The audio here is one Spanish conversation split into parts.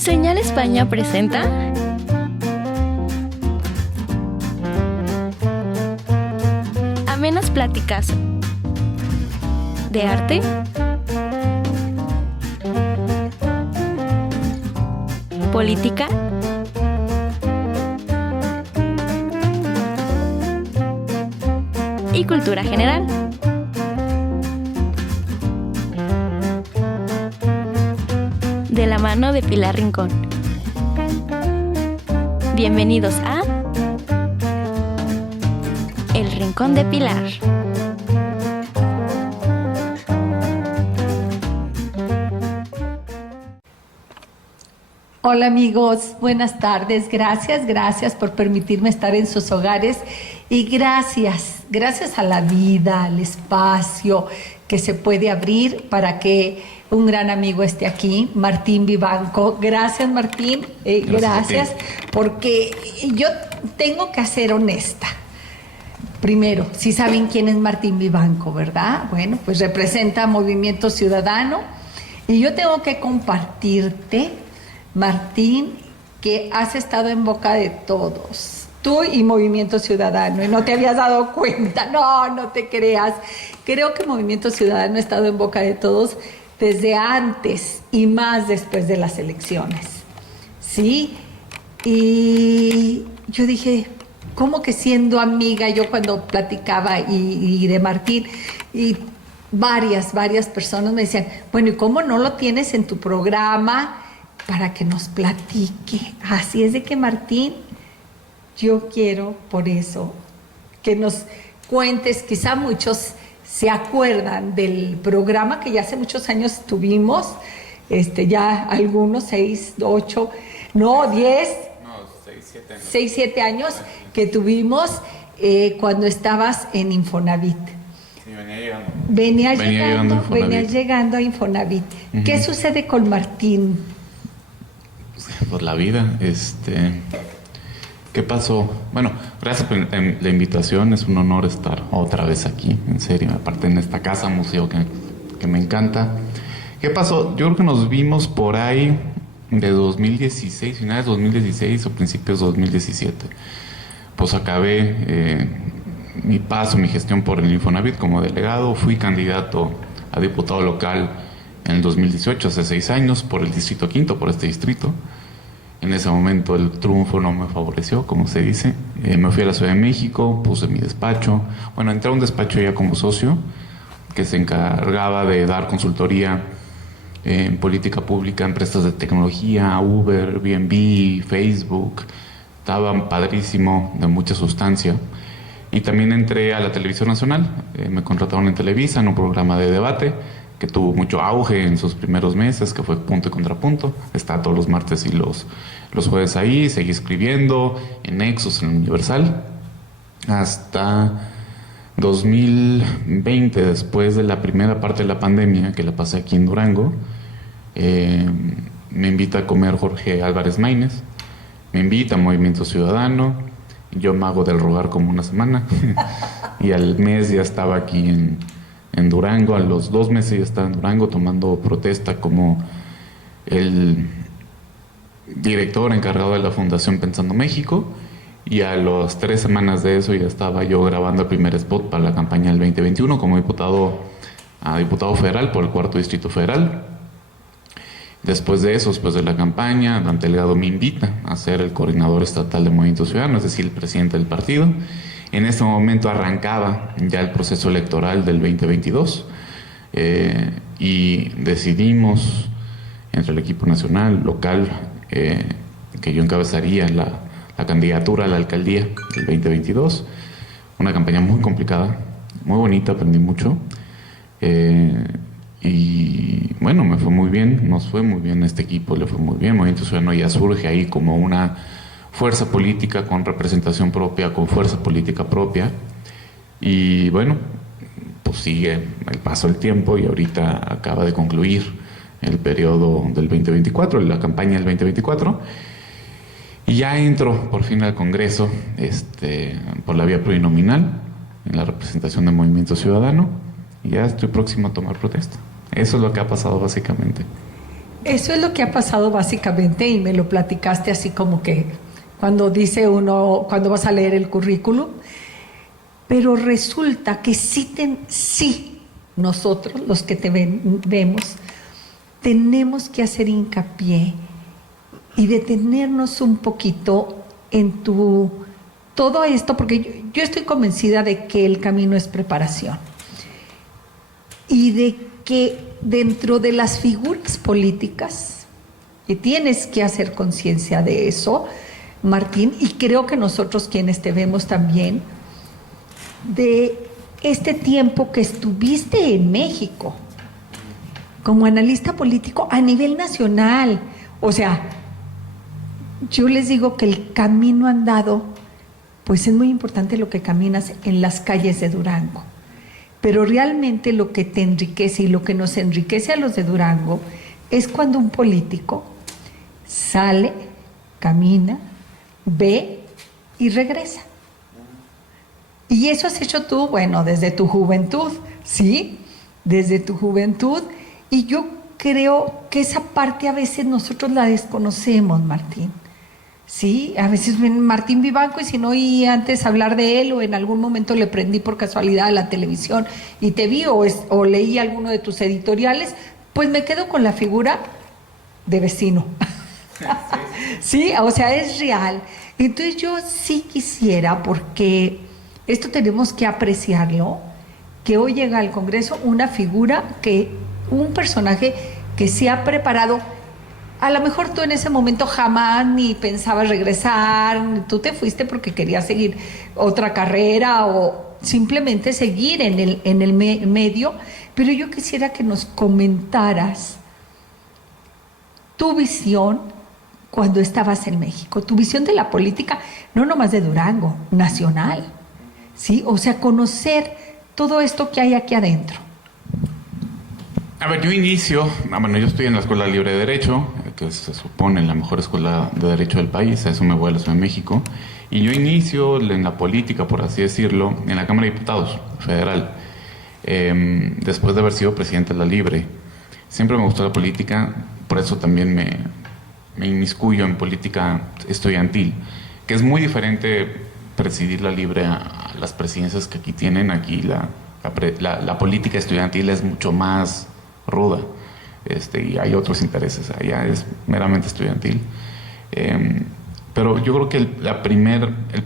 Señal España presenta amenas pláticas de arte, política y cultura general. De la mano de Pilar Rincón. Bienvenidos a El Rincón de Pilar. Hola amigos, buenas tardes. Gracias por permitirme estar en sus hogares y gracias a la vida, al espacio que se puede abrir para que un gran amigo esté aquí, Martín Vivanco. Gracias Martín, gracias porque yo tengo que ser honesta. Primero, sí saben quién es Martín Vivanco, ¿verdad? Bueno, pues representa Movimiento Ciudadano y yo tengo que compartirte, Martín, que has estado en boca de todos, tú y Movimiento Ciudadano, y no te habías dado cuenta. No te creas. Creo que Movimiento Ciudadano ha estado en boca de todos desde antes y más después de las elecciones, ¿sí? Y yo dije, ¿cómo que siendo amiga yo cuando platicaba y de Martín? Y varias personas me decían, bueno, ¿y cómo no lo tienes en tu programa para que nos platique? Así es de que Martín, yo quiero por eso que nos cuentes, quizá muchos se acuerdan del programa que ya hace muchos años tuvimos, ya algunos, 6, 8, no, 10, 6, 7 años que tuvimos cuando estabas en Infonavit. Sí, venía llegando. Venías llegando a Infonavit. Uh-huh. ¿Qué sucede con Martín? Por la vida, ¿qué pasó? Bueno, gracias por la invitación, es un honor estar otra vez aquí, en serio, aparte en esta casa, museo que me encanta. ¿Qué pasó? Yo creo que nos vimos por ahí de 2016, finales de 2016 o principios de 2017. Pues acabé mi gestión por el Infonavit como delegado, fui candidato a diputado local en el 2018, hace 6 años, por el Distrito Quinto, por este distrito. En ese momento el triunfo no me favoreció, como se dice. Me fui a la Ciudad de México, puse mi despacho. Bueno, entré a un despacho ya como socio que se encargaba de dar consultoría en política pública, empresas de tecnología, Uber, Airbnb, Facebook. Estaba padrísimo, de mucha sustancia. Y también entré a la Televisión Nacional. Me contrataron en Televisa en un programa de debate que tuvo mucho auge en sus primeros meses, que fue Punto y Contrapunto. Está todos los martes y los jueves ahí. Seguí escribiendo en Nexos, en Universal, hasta 2020, después de la primera parte de la pandemia, que la pasé aquí en Durango. Me invita a comer Jorge Álvarez Maínez, me invita a Movimiento Ciudadano, yo me hago del rogar como una semana, y al mes ya estaba aquí en Durango. A los 2 meses ya estaba en Durango tomando protesta como el director encargado de la Fundación Pensando México, y a las 3 semanas de eso ya estaba yo grabando el primer spot para la campaña del 2021 como diputado federal por el 4º Distrito Federal. Después de eso, después de la campaña, Dante Delgado me invita a ser el coordinador estatal de Movimiento Ciudadano, es decir, el presidente del partido. En ese momento arrancaba ya el proceso electoral del 2022 y decidimos entre el equipo nacional, local, que yo encabezaría la candidatura a la alcaldía del 2022. Una campaña muy complicada, muy bonita, aprendí mucho. Y bueno, me fue muy bien, nos fue muy bien, este equipo le fue muy bien. Movimiento Ciudadano ya surge ahí como una fuerza política con representación propia, con fuerza política propia. Y bueno, pues sigue el paso del tiempo y ahorita acaba de concluir el periodo del 2024, la campaña del 2024. Y ya entro por fin al Congreso por la vía plurinominal, en la representación del Movimiento Ciudadano, y ya estoy próximo a tomar protesta. Eso es lo que ha pasado básicamente. Eso es lo que ha pasado básicamente y me lo platicaste así como que cuando dice uno, cuando vas a leer el currículum, pero resulta que sí nosotros, los que te vemos, tenemos que hacer hincapié y detenernos un poquito en todo esto, porque yo estoy convencida de que el camino es preparación y de que dentro de las figuras políticas, y tienes que hacer conciencia de eso, Martín, y creo que nosotros quienes te vemos también, de este tiempo que estuviste en México como analista político a nivel nacional. O sea, yo les digo que el camino andado, pues es muy importante lo que caminas en las calles de Durango, pero realmente lo que te enriquece y lo que nos enriquece a los de Durango es cuando un político sale, camina, ve y regresa. Y eso has hecho tú, bueno, desde tu juventud, ¿sí? Desde tu juventud. Y yo creo que esa parte a veces nosotros la desconocemos, Martín. Sí, a veces ven Martín Vivanco y si no oí antes hablar de él o en algún momento le prendí por casualidad a la televisión y te vi o leí alguno de tus editoriales, pues me quedo con la figura de vecino. Sí, o sea, es real. Entonces yo sí quisiera, porque esto tenemos que apreciarlo, que hoy llega al Congreso una figura un personaje que se ha preparado. A lo mejor tú en ese momento jamás ni pensabas regresar, tú te fuiste porque querías seguir otra carrera o simplemente seguir en el medio, pero yo quisiera que nos comentaras tu visión cuando estabas en México, tu visión de la política, no nomás de Durango, nacional, ¿sí? O sea, conocer todo esto que hay aquí adentro. A ver, yo estoy en la Escuela Libre de Derecho, que se supone la mejor escuela de Derecho del país, a eso me voy a la Ciudad de México, y yo inicio en la política, por así decirlo, en la Cámara de Diputados Federal, después de haber sido presidente de la Libre. Siempre me gustó la política, por eso también me inmiscuyo en política estudiantil, que es muy diferente presidir la Libre a las presidencias que aquí tienen. Aquí la política estudiantil es mucho más ruda, y hay otros intereses, allá es meramente estudiantil. Pero yo creo que el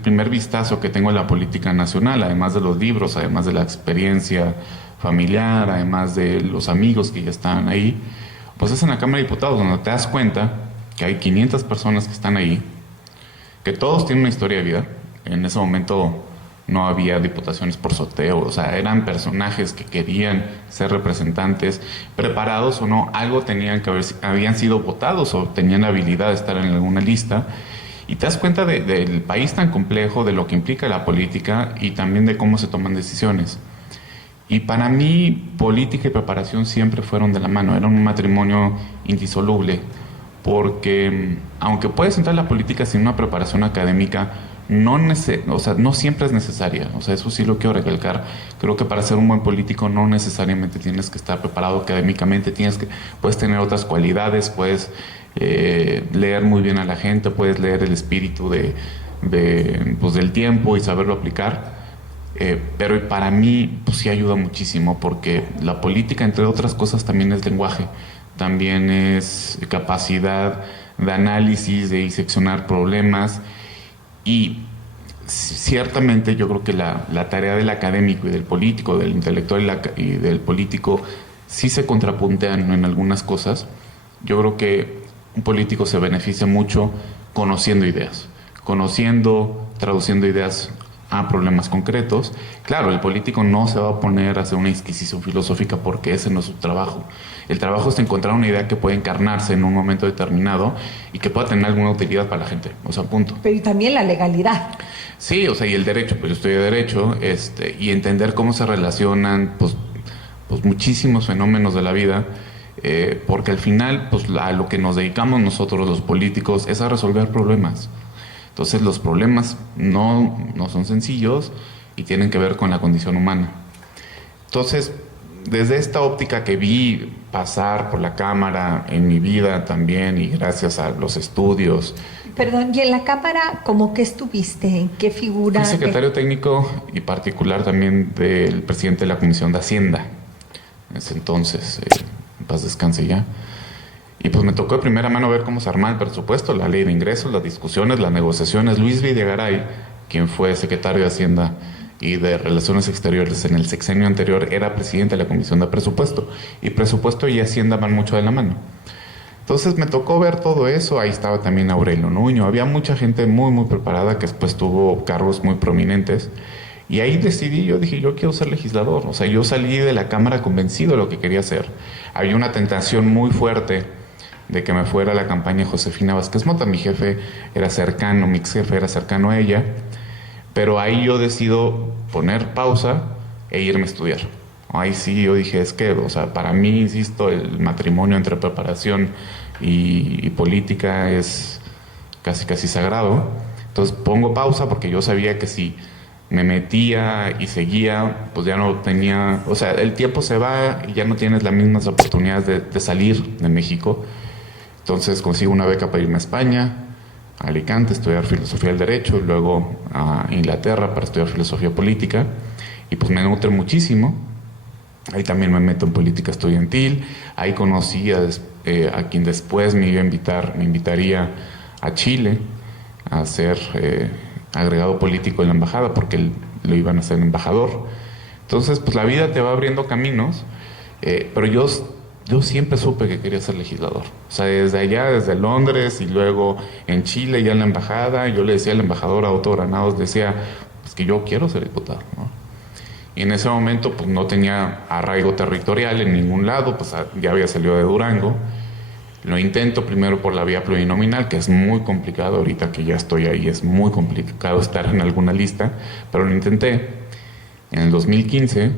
primer vistazo que tengo en la política nacional, además de los libros, además de la experiencia familiar, además de los amigos que ya están ahí, pues es en la Cámara de Diputados, donde te das cuenta que hay 500 personas que están ahí, que todos tienen una historia de vida. En ese momento no había diputaciones por sorteo, o sea, eran personajes que querían ser representantes, preparados o no, algo tenían que habían sido votados o tenían la habilidad de estar en alguna lista, y te das cuenta del país tan complejo, de lo que implica la política y también de cómo se toman decisiones. Y para mí, política y preparación siempre fueron de la mano, era un matrimonio indisoluble, porque aunque puedes entrar en la política sin una preparación académica, no siempre es necesaria. O sea, eso sí lo quiero recalcar. Creo que para ser un buen político no necesariamente tienes que estar preparado académicamente, puedes tener otras cualidades, puedes leer muy bien a la gente, puedes leer el espíritu del tiempo y saberlo aplicar. Pero para mí pues sí ayuda muchísimo, porque la política, entre otras cosas, también es lenguaje, también es capacidad de análisis, de diseccionar problemas. Y ciertamente yo creo que la tarea del académico y del político, del intelectual y del político, sí se contrapuntean en algunas cosas. Yo creo que un político se beneficia mucho conociendo ideas, traduciendo ideas a problemas concretos. Claro, el político no se va a poner a hacer una inquisición filosófica, porque ese no es su trabajo. El trabajo es encontrar una idea que pueda encarnarse en un momento determinado y que pueda tener alguna utilidad para la gente, o sea, punto. Pero y también la legalidad. Sí, o sea, y el derecho, pues yo estudié derecho, y entender cómo se relacionan pues muchísimos fenómenos de la vida, porque al final pues a lo que nos dedicamos nosotros los políticos es a resolver problemas. Entonces los problemas no son sencillos y tienen que ver con la condición humana. Entonces desde esta óptica que vi pasar por la Cámara en mi vida también, y gracias a los estudios. Perdón, ¿y en la Cámara cómo que estuviste? ¿En qué figura? Fui secretario técnico y particular también del presidente de la Comisión de Hacienda. En ese entonces, en paz descanse ya. Y pues me tocó de primera mano ver cómo se armaba el presupuesto, la ley de ingresos, las discusiones, las negociaciones. Luis Videgaray, quien fue secretario de Hacienda y de Relaciones Exteriores en el sexenio anterior, era presidente de la Comisión de Presupuesto. Y presupuesto y Hacienda van mucho de la mano. Entonces me tocó ver todo eso. Ahí estaba también Aurelio Nuño. Había mucha gente muy, muy preparada que después tuvo cargos muy prominentes. Y ahí decidí, yo dije, yo quiero ser legislador. O sea, yo salí de la Cámara convencido de lo que quería hacer. Había una tentación muy fuerte de que me fuera a la campaña de Josefina Vázquez Mota. Mi jefe era cercano, mi ex jefe era cercano a ella. Pero ahí yo decido poner pausa e irme a estudiar. Ahí sí yo dije, es que, o sea, para mí, insisto, el matrimonio entre preparación y política es casi casi sagrado. Entonces pongo pausa porque yo sabía que si me metía y seguía, pues ya no tenía, o sea, el tiempo se va y ya no tienes las mismas oportunidades de salir de México. Entonces consigo una beca para irme a España, a Alicante, estudiar filosofía del derecho, y luego a Inglaterra para estudiar filosofía política, y pues me nutre muchísimo. Ahí también me meto en política estudiantil. Ahí conocí a quien después me invitaría a Chile a ser agregado político en la embajada, porque lo iban a hacer embajador. Entonces, pues la vida te va abriendo caminos, pero yo siempre supe que quería ser legislador. O sea, desde allá, desde Londres y luego en Chile, ya en la embajada, yo le decía al embajador a Otto Granados, decía, pues que yo quiero ser diputado, ¿no? Y en ese momento pues no tenía arraigo territorial en ningún lado, pues ya había salido de Durango. Lo intento primero por la vía plurinominal, que es muy complicado, ahorita que ya estoy ahí es muy complicado estar en alguna lista, pero lo intenté en el 2015,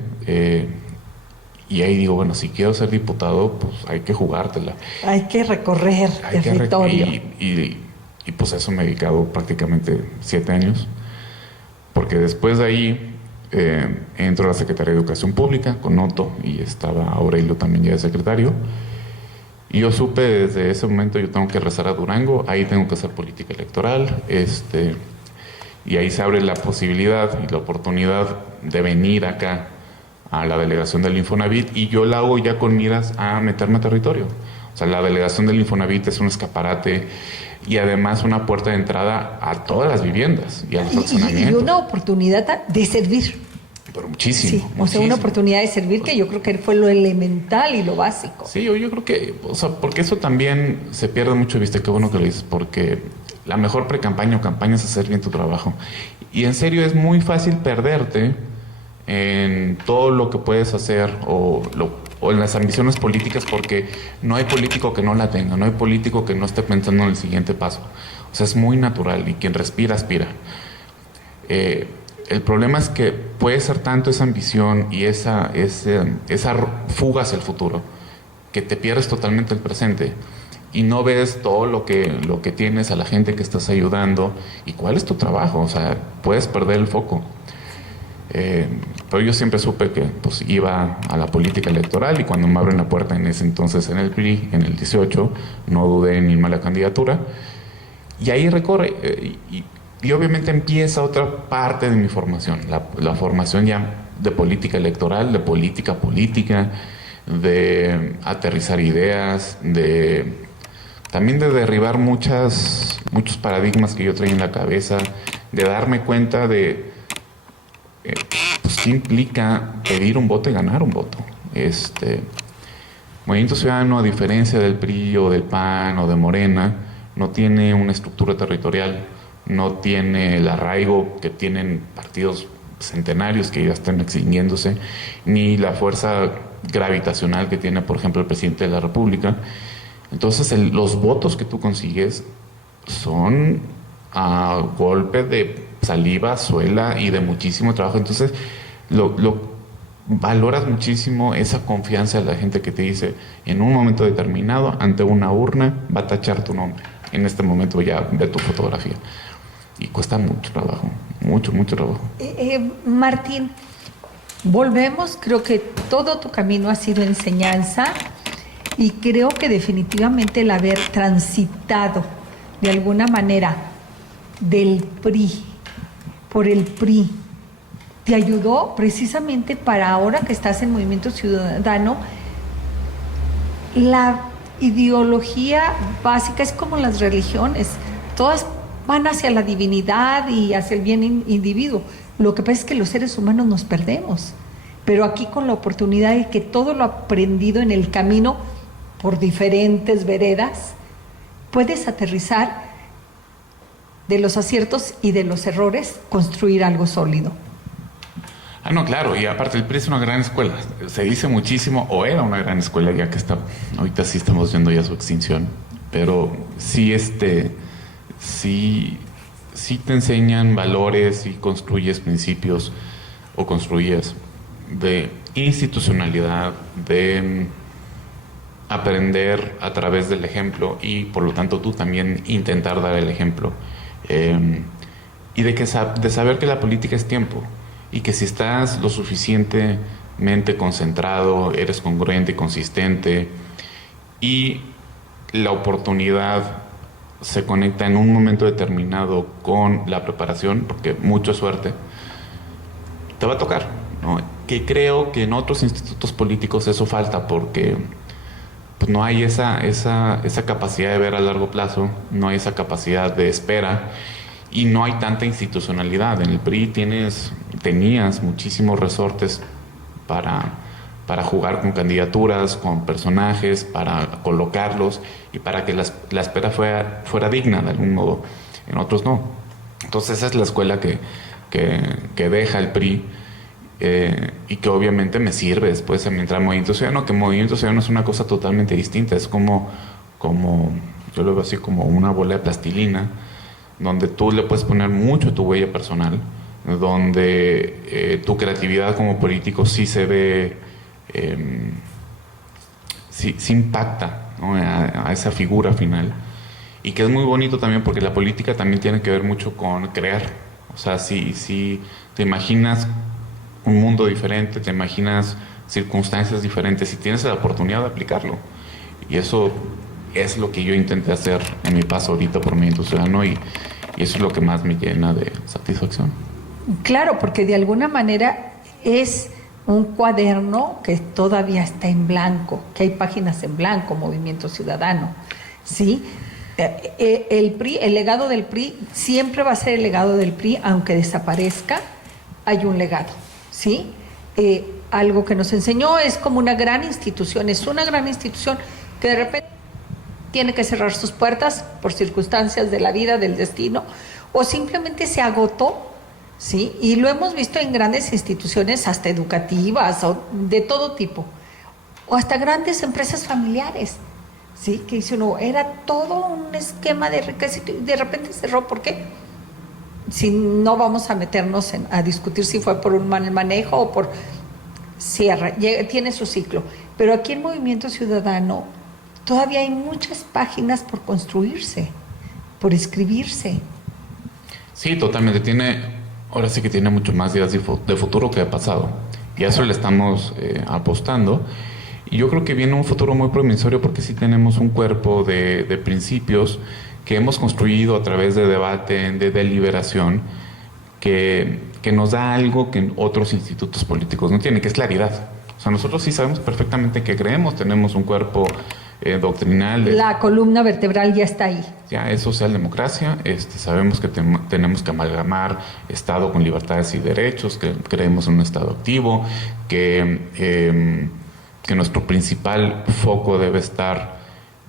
y ahí digo, bueno, si quiero ser diputado, pues hay que jugártela. Hay que recorrer territorio. Y pues eso me he dedicado prácticamente 7 años, porque después de ahí entro a la Secretaría de Educación Pública con Otto, y estaba Aurelio también ya de secretario, y yo supe desde ese momento, yo tengo que regresar a Durango, ahí tengo que hacer política electoral, y ahí se abre la posibilidad y la oportunidad de venir acá a la delegación del Infonavit, y yo la hago ya con miras a meterme a territorio. O sea, la delegación del Infonavit es un escaparate y además una puerta de entrada a todas las viviendas y a los fraccionamientos. Y una oportunidad de servir. Pero muchísimo. Sí, muchísimo. o sea, una oportunidad de servir que yo creo que fue lo elemental y lo básico. Sí, yo creo que, o sea, porque eso también se pierde mucho, viste, qué bueno que lo dices, porque la mejor pre-campaña o campaña es hacer bien tu trabajo. Y en serio es muy fácil perderte en todo lo que puedes hacer o en las ambiciones políticas, porque no hay político que no la tenga, no hay político que no esté pensando en el siguiente paso. O sea, es muy natural y quien respira, aspira. El problema es que puede ser tanto esa ambición y esa fuga hacia el futuro que te pierdes totalmente el presente y no ves todo lo que tienes, a la gente que estás ayudando y cuál es tu trabajo. O sea, puedes perder el foco. Pero yo siempre supe que pues iba a la política electoral, y cuando me abren la puerta en ese entonces en el PRI, en el 18, no dudé en irme a la candidatura, y ahí recorre, y obviamente empieza otra parte de mi formación, la formación ya de política electoral, de política política, de aterrizar ideas, también de derribar muchos paradigmas que yo traía en la cabeza, de darme cuenta de pues, ¿qué implica pedir un voto y ganar un voto? Movimiento Ciudadano, a diferencia del PRI o del PAN o de Morena, no tiene una estructura territorial, no tiene el arraigo que tienen partidos centenarios que ya están extinguiéndose, ni la fuerza gravitacional que tiene, por ejemplo, el presidente de la República. Entonces, los votos que tú consigues son a golpe de saliva, suela y de muchísimo trabajo. Entonces, lo valoras muchísimo, esa confianza de la gente que te dice, en un momento determinado, ante una urna, va a tachar tu nombre. En este momento ya ve tu fotografía. Y cuesta mucho trabajo, mucho trabajo. Martín, Volvemos, creo que todo tu camino ha sido enseñanza y creo que definitivamente el haber transitado de alguna manera del PRI, por el PRI, te ayudó precisamente para ahora que estás en Movimiento Ciudadano. La ideología básica es como las religiones, todas van hacia la divinidad y hacia el bien individuo. Lo que pasa es que los seres humanos nos perdemos, pero aquí con la oportunidad de que todo lo aprendido en el camino por diferentes veredas, puedes aterrizar de los aciertos y de los errores, construir algo sólido. Ah, no, claro, y aparte el PRI es una gran escuela. Se dice muchísimo, o era una gran escuela, ya que está, ahorita sí estamos viendo ya su extinción, pero sí, sí te enseñan valores y construyes principios, o construyes de institucionalidad, de aprender a través del ejemplo y por lo tanto tú también intentar dar el ejemplo. Y de saber que la política es tiempo y que si estás lo suficientemente concentrado, eres congruente y consistente y la oportunidad se conecta en un momento determinado con la preparación, porque mucha suerte, te va a tocar, ¿no? Que creo que en otros institutos políticos eso falta porque pues, no hay esa capacidad de ver a largo plazo, no hay esa capacidad de espera y no hay tanta institucionalidad. En el PRI tenías muchísimos resortes para jugar con candidaturas, con personajes, para colocarlos y para que la espera fuera digna de algún modo. En otros no. Entonces esa es la escuela que deja el PRI y que obviamente me sirve después a mi entrada al Movimiento Ciudadano, que Movimiento Ciudadano es una cosa totalmente distinta. Es como yo lo veo así como una bola de plastilina donde tú le puedes poner mucho tu huella personal, donde tu creatividad como político sí se ve, sí impacta, ¿no? a esa figura final, y que es muy bonito también porque la política también tiene que ver mucho con crear. O sea, si te imaginas un mundo diferente, te imaginas circunstancias diferentes y tienes la oportunidad de aplicarlo. Y eso es lo que yo intenté hacer en mi paso ahorita por Movimiento Ciudadano y eso es lo que más me llena de satisfacción. Claro, porque de alguna manera es un cuaderno que todavía está en blanco, que hay páginas en blanco, Movimiento Ciudadano, ¿sí? El PRI, el legado del PRI siempre va a ser el legado del PRI, aunque desaparezca, hay un legado, ¿sí? Algo que nos enseñó es como una gran institución, es una gran institución que de repente tiene que cerrar sus puertas por circunstancias de la vida, del destino, o simplemente se agotó, ¿sí? Y lo hemos visto en grandes instituciones, hasta educativas, o de todo tipo, o hasta grandes empresas familiares, ¿sí? Que dice uno, era todo un esquema de riqueza y de repente cerró. ¿Por qué? Si no vamos a meternos a discutir si fue por un mal manejo o por cierre, tiene su ciclo. Pero aquí en Movimiento Ciudadano todavía hay muchas páginas por construirse, por escribirse. Sí, totalmente. Ahora sí que tiene mucho más días de futuro que de pasado. Y a eso le estamos apostando. Y yo creo que viene un futuro muy promisorio porque sí tenemos un cuerpo de principios que hemos construido a través de debate, de deliberación, que nos da algo que otros institutos políticos no tienen, que es claridad. O sea, nosotros sí sabemos perfectamente qué creemos, tenemos un cuerpo doctrinal. La columna vertebral ya está ahí. Ya es socialdemocracia, sabemos que tenemos que amalgamar Estado con libertades y derechos, que creemos en un Estado activo, que nuestro principal foco debe estar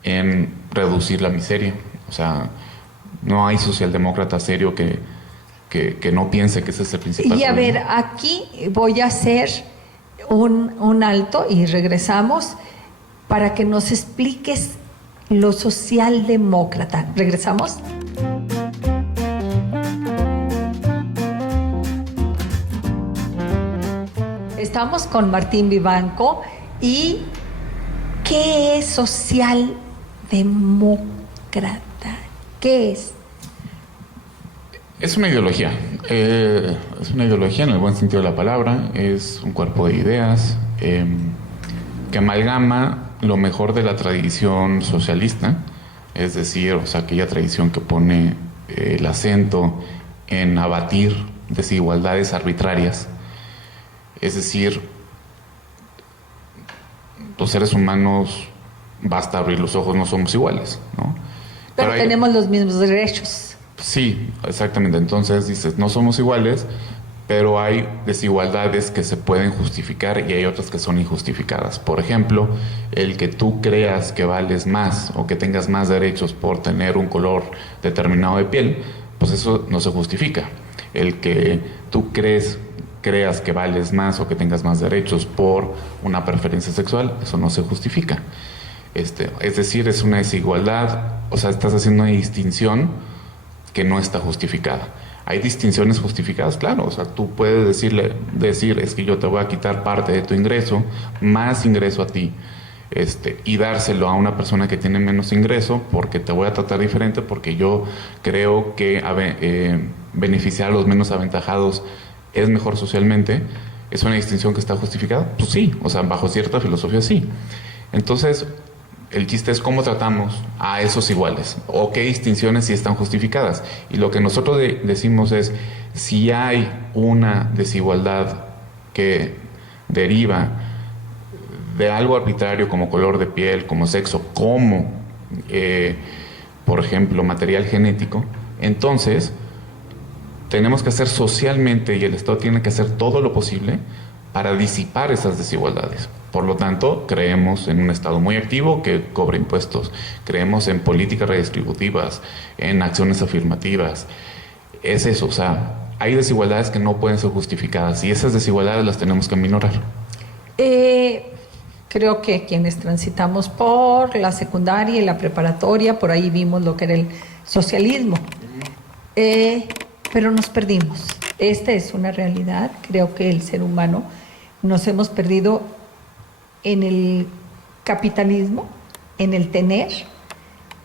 en reducir la miseria. O sea, no hay socialdemócrata serio que no piense que ese es el principal. Y a ver, aquí voy a hacer un alto y regresamos para que nos expliques lo socialdemócrata. ¿Regresamos? Estamos con Martín Vivanco. ¿Y qué es socialdemócrata? ¿Qué es? Es una ideología. Es una ideología en el buen sentido de la palabra. Es un cuerpo de ideas que amalgama lo mejor de la tradición socialista, es decir, o sea, aquella tradición que pone el acento en abatir desigualdades arbitrarias. Es decir, los seres humanos, basta abrir los ojos, no somos iguales, ¿no? Pero tenemos los mismos derechos. Sí, exactamente. Entonces dices, no somos iguales, pero hay desigualdades que se pueden justificar y hay otras que son injustificadas. Por ejemplo, el que tú creas que vales más o que tengas más derechos por tener un color determinado de piel, pues eso no se justifica. El que tú creas que vales más o que tengas más derechos por una preferencia sexual, eso no se justifica. Es decir, es una desigualdad, o sea, estás haciendo una distinción que no está justificada. ¿Hay distinciones justificadas? Claro, o sea, tú puedes decir, es que yo te voy a quitar parte de tu ingreso, más ingreso a ti, y dárselo a una persona que tiene menos ingreso, porque te voy a tratar diferente, porque yo creo que beneficiar a los menos aventajados es mejor socialmente. ¿Es una distinción que está justificada? Pues sí, o sea, bajo cierta filosofía sí. Entonces, el chiste es cómo tratamos a esos iguales o qué distinciones sí están justificadas. Y lo que nosotros decimos es, si hay una desigualdad que deriva de algo arbitrario como color de piel, como sexo, como, por ejemplo, material genético, entonces tenemos que hacer socialmente, y el Estado tiene que hacer todo lo posible para disipar esas desigualdades. Por lo tanto, creemos en un Estado muy activo que cobra impuestos, creemos en políticas redistributivas, en acciones afirmativas. Es eso, o sea, hay desigualdades que no pueden ser justificadas y esas desigualdades las tenemos que aminorar. Creo que quienes transitamos por la secundaria y la preparatoria, por ahí vimos lo que era el socialismo, pero nos perdimos. Esta es una realidad. Creo que el ser humano nos hemos perdido en el capitalismo, en el tener,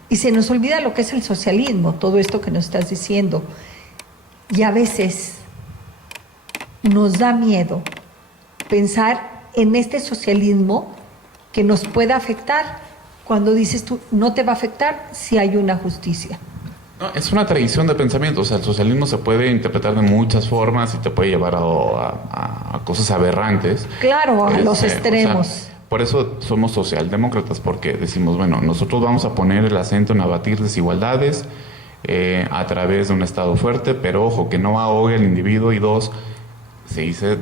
y se nos olvida lo que es el socialismo, todo esto que nos estás diciendo. Y a veces nos da miedo pensar en este socialismo que nos pueda afectar, cuando dices tú, no te va a afectar si hay una justicia. No, es una tradición de pensamiento, o sea, el socialismo se puede interpretar de muchas formas y te puede llevar a cosas aberrantes. Claro, a los extremos. O sea, por eso somos socialdemócratas, porque decimos, bueno, nosotros vamos a poner el acento en abatir desigualdades a través de un Estado fuerte, pero ojo, que no ahogue al individuo, y dos, se dice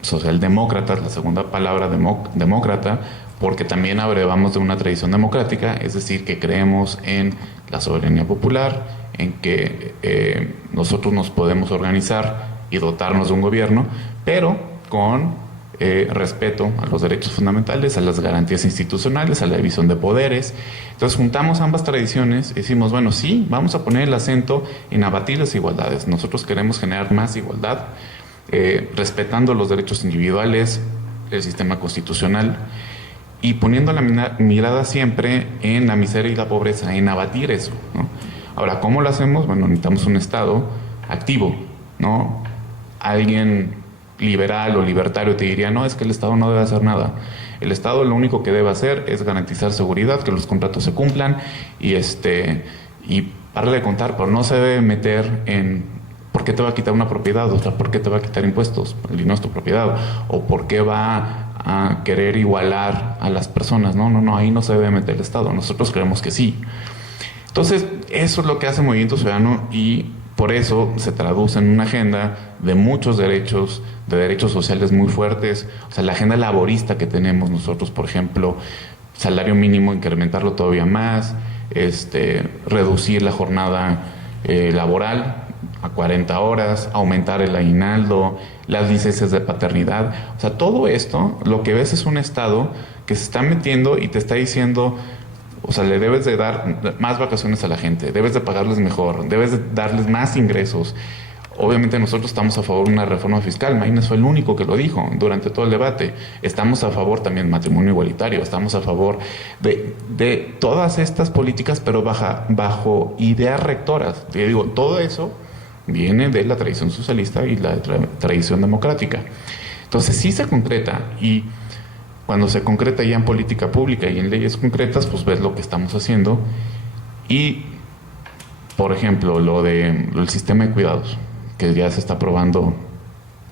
socialdemócratas, la segunda palabra demócrata, porque también abrevamos de una tradición democrática, es decir, que creemos en la soberanía popular, en que nosotros nos podemos organizar y dotarnos de un gobierno, pero con respeto a los derechos fundamentales, a las garantías institucionales, a la división de poderes. Entonces juntamos ambas tradiciones y decimos, bueno, sí, vamos a poner el acento en abatir desigualdades. Nosotros queremos generar más igualdad, respetando los derechos individuales, el sistema constitucional, y poniendo la mirada siempre en la miseria y la pobreza, en abatir eso, ¿no? Ahora, ¿cómo lo hacemos? Bueno, necesitamos un Estado activo, ¿no? Alguien liberal o libertario te diría, no, es que el Estado no debe hacer nada. El Estado lo único que debe hacer es garantizar seguridad, que los contratos se cumplan y pararle de contar, pero no se debe meter en por qué te va a quitar una propiedad, o sea, por qué te va a quitar impuestos, el dinero es tu propiedad, o por qué va a querer igualar a las personas. No, ahí no se debe meter el Estado. Nosotros creemos que sí. Entonces, eso es lo que hace Movimiento Ciudadano, y por eso se traduce en una agenda de muchos derechos, de derechos sociales muy fuertes. O sea, la agenda laborista que tenemos nosotros, por ejemplo, salario mínimo, incrementarlo todavía más, reducir la jornada laboral a 40 horas, aumentar el aguinaldo, las licencias de paternidad. O sea, todo esto, lo que ves es un Estado que se está metiendo y te está diciendo, o sea, le debes de dar más vacaciones a la gente, debes de pagarles mejor, debes de darles más ingresos. Obviamente nosotros estamos a favor de una reforma fiscal. Maínez fue el único que lo dijo durante todo el debate. Estamos a favor también del matrimonio igualitario, estamos a favor de todas estas políticas, pero bajo ideas rectoras. Te digo, todo eso viene de la tradición socialista y la tradición democrática. Entonces sí se concreta, y cuando se concreta ya en política pública y en leyes concretas, pues ves lo que estamos haciendo. Y, por ejemplo, lo del sistema de cuidados, que ya se está aprobando,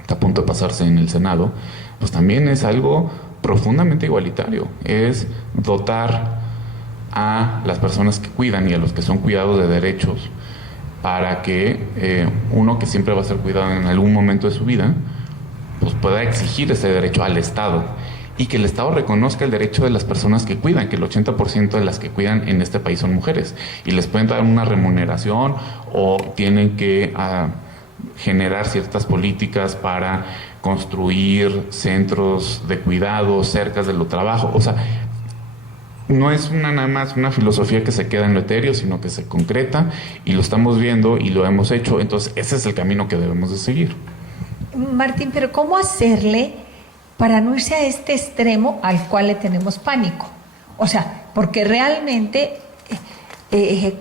está a punto de pasarse en el Senado, pues también es algo profundamente igualitario. Es dotar a las personas que cuidan y a los que son cuidados de derechos para que uno que siempre va a ser cuidado en algún momento de su vida, pues pueda exigir ese derecho al Estado, y que el Estado reconozca el derecho de las personas que cuidan, que el 80% de las que cuidan en este país son mujeres, y les pueden dar una remuneración o tienen que generar ciertas políticas para construir centros de cuidado cerca de lo trabajo. O sea, no es nada más una filosofía que se queda en lo etéreo, sino que se concreta, y lo estamos viendo y lo hemos hecho. Entonces ese es el camino que debemos de seguir. Martín, pero ¿cómo hacerle para no irse a este extremo al cual le tenemos pánico? O sea, porque realmente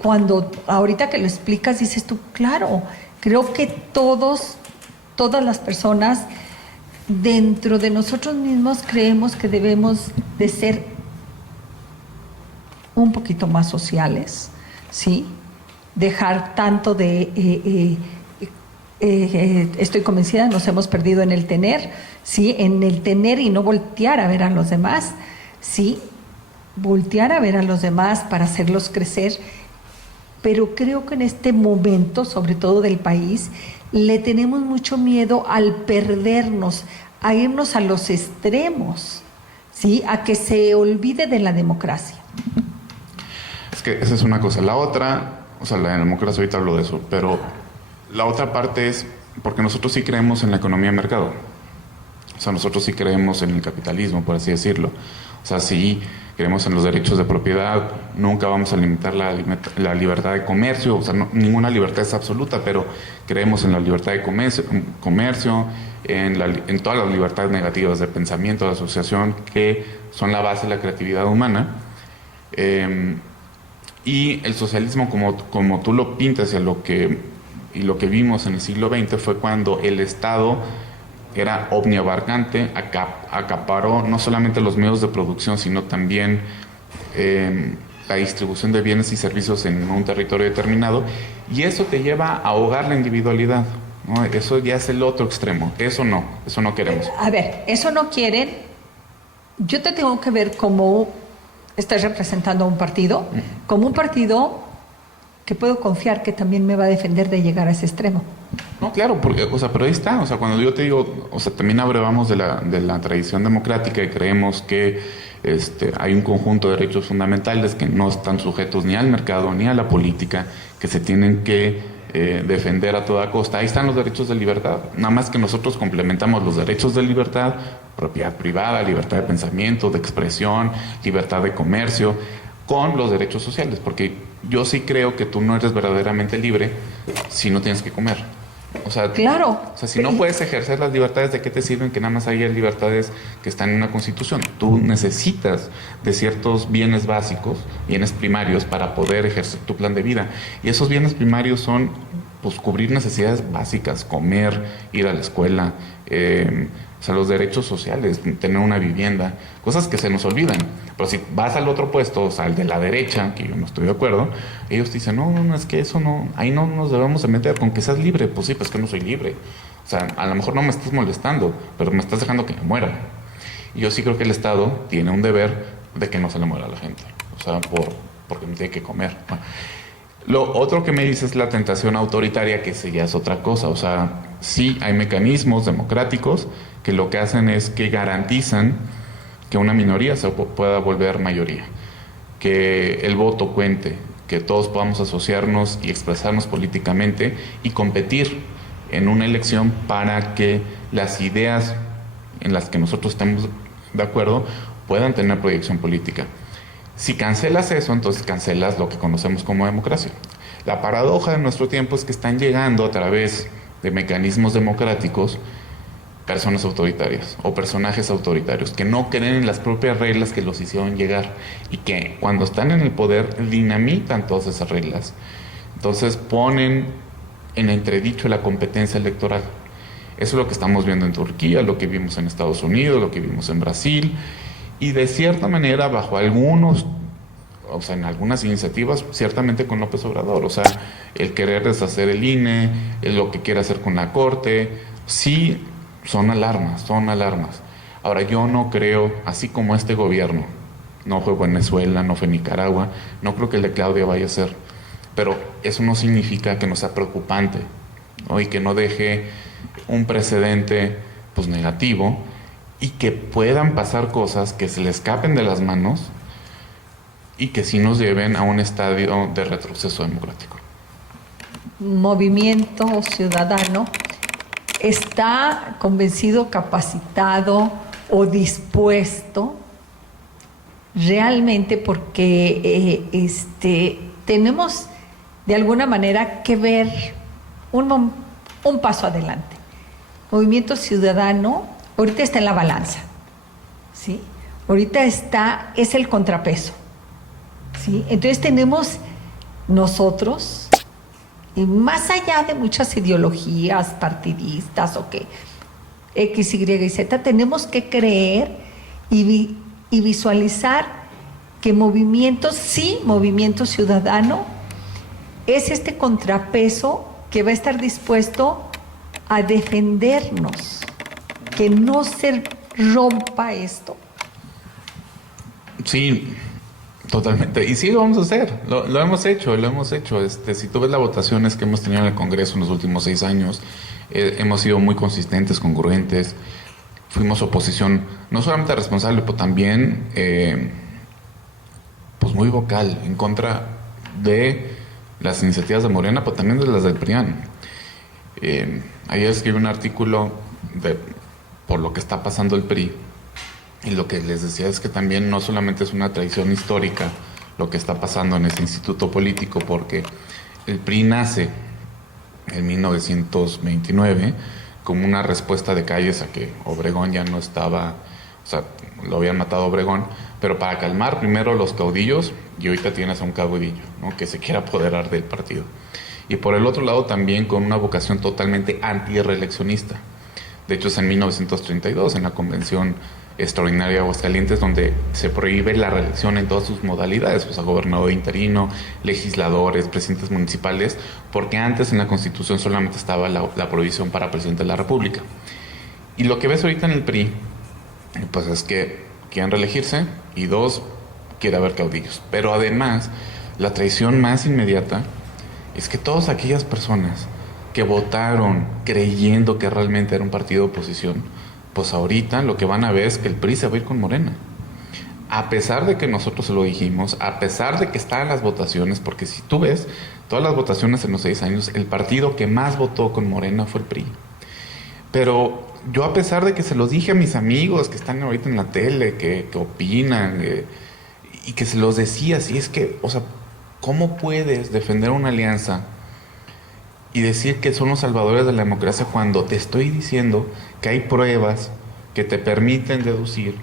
cuando ahorita que lo explicas dices tú, claro, creo que todas las personas dentro de nosotros mismos creemos que debemos de ser un poquito más sociales, ¿sí? Dejar tanto de estoy convencida, nos hemos perdido en el tener, ¿sí? En el tener y no voltear a ver a los demás, ¿sí? Voltear a ver a los demás para hacerlos crecer. Pero creo que en este momento, sobre todo del país, le tenemos mucho miedo al perdernos, a irnos a los extremos, ¿sí? A que se olvide de la democracia. Es que esa es una cosa. La otra, o sea, la democracia, ahorita hablo de eso, pero la otra parte es porque nosotros sí creemos en la economía de mercado. O sea, nosotros sí creemos en el capitalismo, por así decirlo. O sea, sí creemos en los derechos de propiedad, nunca vamos a limitar la libertad de comercio. O sea, ninguna libertad es absoluta, pero creemos en la libertad de comercio, en todas las libertades negativas de pensamiento, de asociación, que son la base de la creatividad humana. Y el socialismo, como tú lo pintas, y lo que vimos en el siglo XX fue cuando el Estado era omniabarcante, acaparó no solamente los medios de producción, sino también la distribución de bienes y servicios en un territorio determinado, y eso te lleva a ahogar la individualidad, ¿no? Eso ya es el otro extremo. Eso no queremos. A ver, eso no quieren. Yo te tengo que ver como estás representando a un partido, como un partido que puedo confiar que también me va a defender de llegar a ese extremo. No, claro, porque, o sea, pero ahí está. O sea, cuando yo te digo, o sea, también abrevamos de la tradición democrática y creemos que hay un conjunto de derechos fundamentales que no están sujetos ni al mercado ni a la política, que se tienen que defender a toda costa. Ahí están los derechos de libertad. Nada más que nosotros complementamos los derechos de libertad, propiedad privada, libertad de pensamiento, de expresión, libertad de comercio, con los derechos sociales, porque yo sí creo que tú no eres verdaderamente libre si no tienes que comer. O sea, claro. O sea, si no puedes ejercer las libertades, ¿de qué te sirven que nada más haya libertades que están en una constitución? Tú necesitas de ciertos bienes básicos, bienes primarios, para poder ejercer tu plan de vida. Y esos bienes primarios son, pues, cubrir necesidades básicas, comer, ir a la escuela, o sea, los derechos sociales, tener una vivienda, cosas que se nos olvidan. Pero si vas al otro puesto, o sea, al de la derecha, que yo no estoy de acuerdo, ellos te dicen, no, es que eso no, ahí no nos debemos de meter, con que seas libre. Pues sí, pues que no soy libre. O sea, a lo mejor no me estás molestando, pero me estás dejando que me muera. Y yo sí creo que el Estado tiene un deber de que no se le muera a la gente. O sea, porque me tiene que comer. Bueno, lo otro que me dice es la tentación autoritaria, que ese ya es otra cosa. O sea, sí hay mecanismos democráticos que lo que hacen es que garantizan que una minoría se pueda volver mayoría, que el voto cuente, que todos podamos asociarnos y expresarnos políticamente y competir en una elección para que las ideas en las que nosotros estemos de acuerdo puedan tener proyección política. Si cancelas eso, entonces cancelas lo que conocemos como democracia. La paradoja de nuestro tiempo es que están llegando a través de mecanismos democráticos personas autoritarias o personajes autoritarios que no creen en las propias reglas que los hicieron llegar y que cuando están en el poder dinamitan todas esas reglas. Entonces ponen en entredicho la competencia electoral. Eso es lo que estamos viendo en Turquía, lo que vimos en Estados Unidos, lo que vimos en Brasil, y de cierta manera bajo algunos, o sea, en algunas iniciativas, ciertamente con López Obrador, o sea, el querer deshacer el INE, lo que quiere hacer con la Corte, sí son alarmas, son alarmas. Ahora, yo no creo, así como este gobierno, no fue Venezuela, no fue Nicaragua, no creo que el de Claudia vaya a ser, pero eso no significa que no sea preocupante, ¿no? Y que no deje un precedente pues negativo y que puedan pasar cosas que se le escapen de las manos y que sí nos lleven a un estadio de retroceso democrático. Movimiento Ciudadano está convencido, capacitado o dispuesto realmente, porque tenemos de alguna manera que ver un paso adelante. Movimiento Ciudadano ahorita está en la balanza, ¿sí? Ahorita es el contrapeso, ¿sí? Entonces tenemos nosotros, y más allá de muchas ideologías partidistas o que X, Y y Z, tenemos que creer y visualizar que Movimiento Ciudadano es este contrapeso que va a estar dispuesto a defendernos, que no se rompa esto. Sí, totalmente. Y sí lo vamos a hacer, lo hemos hecho. Si tú ves las votaciones que hemos tenido en el Congreso en los últimos 6 años, hemos sido muy consistentes, congruentes. Fuimos oposición, no solamente responsable, pero también pues muy vocal en contra de las iniciativas de Morena, pero también de las del PRIAN. Ayer escribí un artículo por lo que está pasando el PRI, y lo que les decía es que también no solamente es una traición histórica lo que está pasando en este instituto político, porque el PRI nace en 1929 como una respuesta de calles a que Obregón ya no estaba, o sea, lo habían matado a Obregón, pero para calmar primero los caudillos, y ahorita tienes a un caudillo, ¿no?, que se quiere apoderar del partido. Y por el otro lado también con una vocación totalmente anti-reeleccionista. De hecho es en 1932, en la Convención Extraordinaria de Aguascalientes, donde se prohíbe la reelección en todas sus modalidades, pues a gobernador interino, legisladores, presidentes municipales, porque antes en la Constitución solamente estaba la prohibición para presidente de la República. Y lo que ves ahorita en el PRI, pues es que quieren reelegirse, y 2, quiere haber caudillos. Pero además, la traición más inmediata es que todas aquellas personas que votaron creyendo que realmente era un partido de oposición, pues ahorita lo que van a ver es que el PRI se va a ir con Morena. A pesar de que nosotros se lo dijimos, a pesar de que están las votaciones, porque si tú ves todas las votaciones en los 6 años, el partido que más votó con Morena fue el PRI. Pero yo, a pesar de que se los dije a mis amigos que están ahorita en la tele, que opinan, y que se los decía, así es que, o sea, ¿cómo puedes defender una alianza y decir que son los salvadores de la democracia cuando te estoy diciendo que hay pruebas que te permiten deducir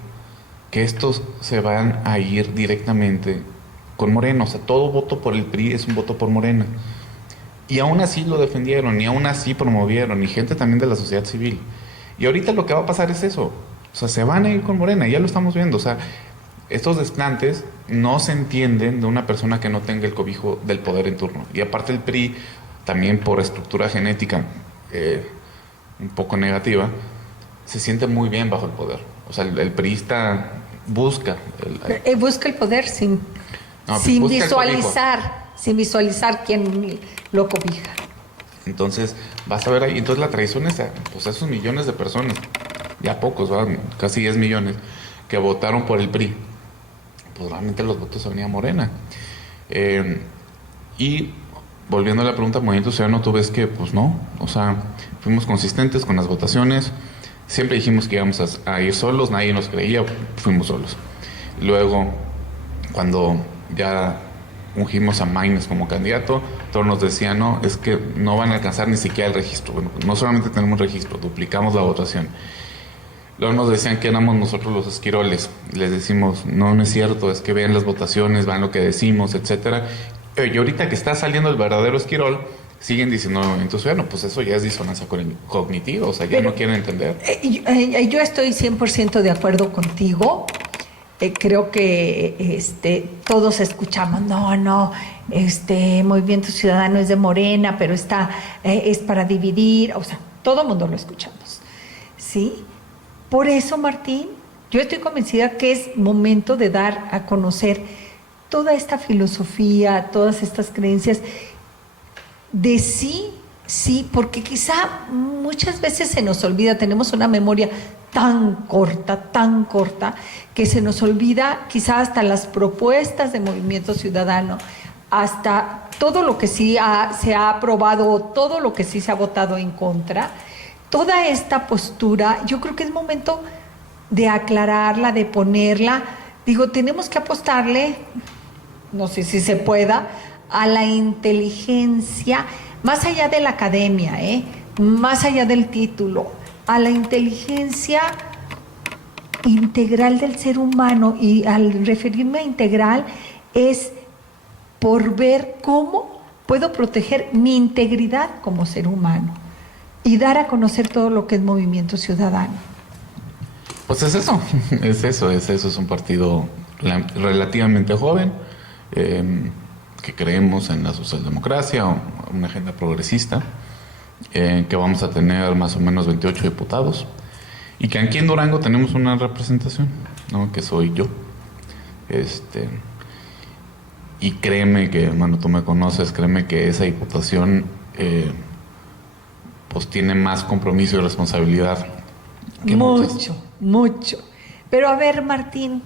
que estos se van a ir directamente con Morena? O sea, todo voto por el PRI es un voto por Morena. Y aún así lo defendieron, y aún así promovieron, y gente también de la sociedad civil. Y ahorita lo que va a pasar es eso. O sea, se van a ir con Morena, ya lo estamos viendo. O sea, estos desplantes no se entienden de una persona que no tenga el cobijo del poder en turno. Y aparte el PRI, también por estructura genética un poco negativa, se siente muy bien bajo el poder. O sea, el priista busca el poder sin visualizar quién lo cobija. Entonces, vas a ver ahí, entonces la traición es pues esos millones de personas, ya pocos, ¿verdad?, casi 10 millones, que votaron por el PRI. Pues realmente los votos se venían a Morena. Y volviendo a la pregunta, Movimiento Ciudadano, tú ves que, pues no, o sea, fuimos consistentes con las votaciones, siempre dijimos que íbamos a ir solos, nadie nos creía, fuimos solos. Luego, cuando ya ungimos a Maínez como candidato, todos nos decían, no, es que no van a alcanzar ni siquiera el registro. Bueno, no solamente tenemos registro, duplicamos la votación. Luego nos decían que éramos nosotros los esquiroles. Les decimos, no, no es cierto, es que vean las votaciones, vean lo que decimos, etcétera. Y ahorita que está saliendo el verdadero Esquirol, siguen diciendo entonces, bueno, pues eso ya es disonancia cognitiva, o sea, ya no quieren entender. Yo estoy 100% de acuerdo contigo. Creo que todos escuchamos, Movimiento Ciudadano es de Morena, pero es para dividir, o sea, todo el mundo lo escuchamos, ¿sí? Por eso, Martín, yo estoy convencida que es momento de dar a conocer toda esta filosofía, todas estas creencias de sí, porque quizá muchas veces se nos olvida, tenemos una memoria tan corta, que se nos olvida quizá hasta las propuestas de Movimiento Ciudadano, hasta todo lo que sí se ha aprobado, todo lo que sí se ha votado en contra. Toda esta postura, yo creo que es momento de aclararla, de ponerla. Digo, tenemos que apostarle, no sé si se pueda, a la inteligencia, más allá de la academia, más allá del título, a la inteligencia integral del ser humano. Y al referirme a integral es por ver cómo puedo proteger mi integridad como ser humano y dar a conocer todo lo que es Movimiento Ciudadano. Pues es eso, es un partido relativamente joven, que creemos en la socialdemocracia, una agenda progresista, que vamos a tener más o menos 28 diputados, y que aquí en Durango tenemos una representación, ¿no? Que soy yo. Y créeme que, bueno, tú me conoces, créeme que esa diputación pues tiene más compromiso y responsabilidad que mucho. Pero a ver, Martín,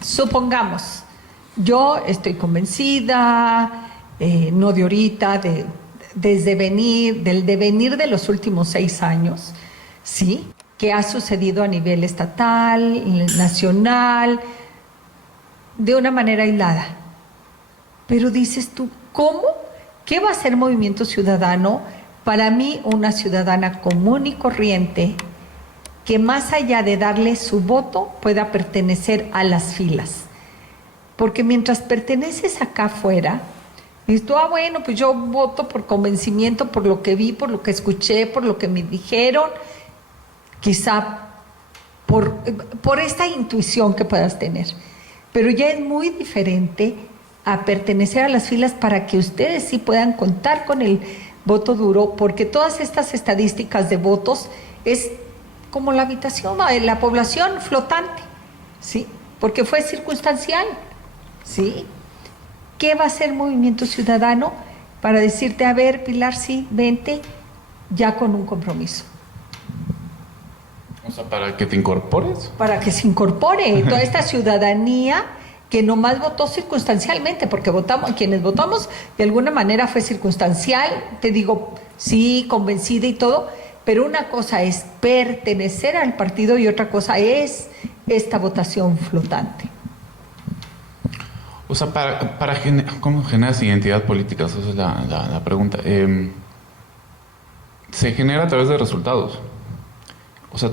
supongamos, yo estoy convencida, no de ahorita, del devenir de los últimos 6 años, ¿sí? Que ha sucedido a nivel estatal, nacional, de una manera aislada. Pero dices tú, ¿cómo? ¿Qué va a ser Movimiento Ciudadano? Para mí, una ciudadana común y corriente, que más allá de darle su voto, pueda pertenecer a las filas. Porque mientras perteneces acá afuera, dices tú, bueno, pues yo voto por convencimiento, por lo que vi, por lo que escuché, por lo que me dijeron, quizá por esta intuición que puedas tener. Pero ya es muy diferente a pertenecer a las filas para que ustedes sí puedan contar con el voto duro, porque todas estas estadísticas de votos es como la habitación, la población flotante, ¿sí? Porque fue circunstancial, ¿sí? ¿Qué va a hacer Movimiento Ciudadano para decirte, a ver, Pilar, sí, vente, ya con un compromiso? O sea, ¿para que te incorpores? Para que se incorpore toda esta ciudadanía que nomás votó circunstancialmente, porque quienes votamos de alguna manera fue circunstancial, te digo, sí, convencida y todo, pero una cosa es pertenecer al partido y otra cosa es esta votación flotante. O sea, ¿cómo generas identidad política? Esa es la pregunta. Se genera a través de resultados. O sea,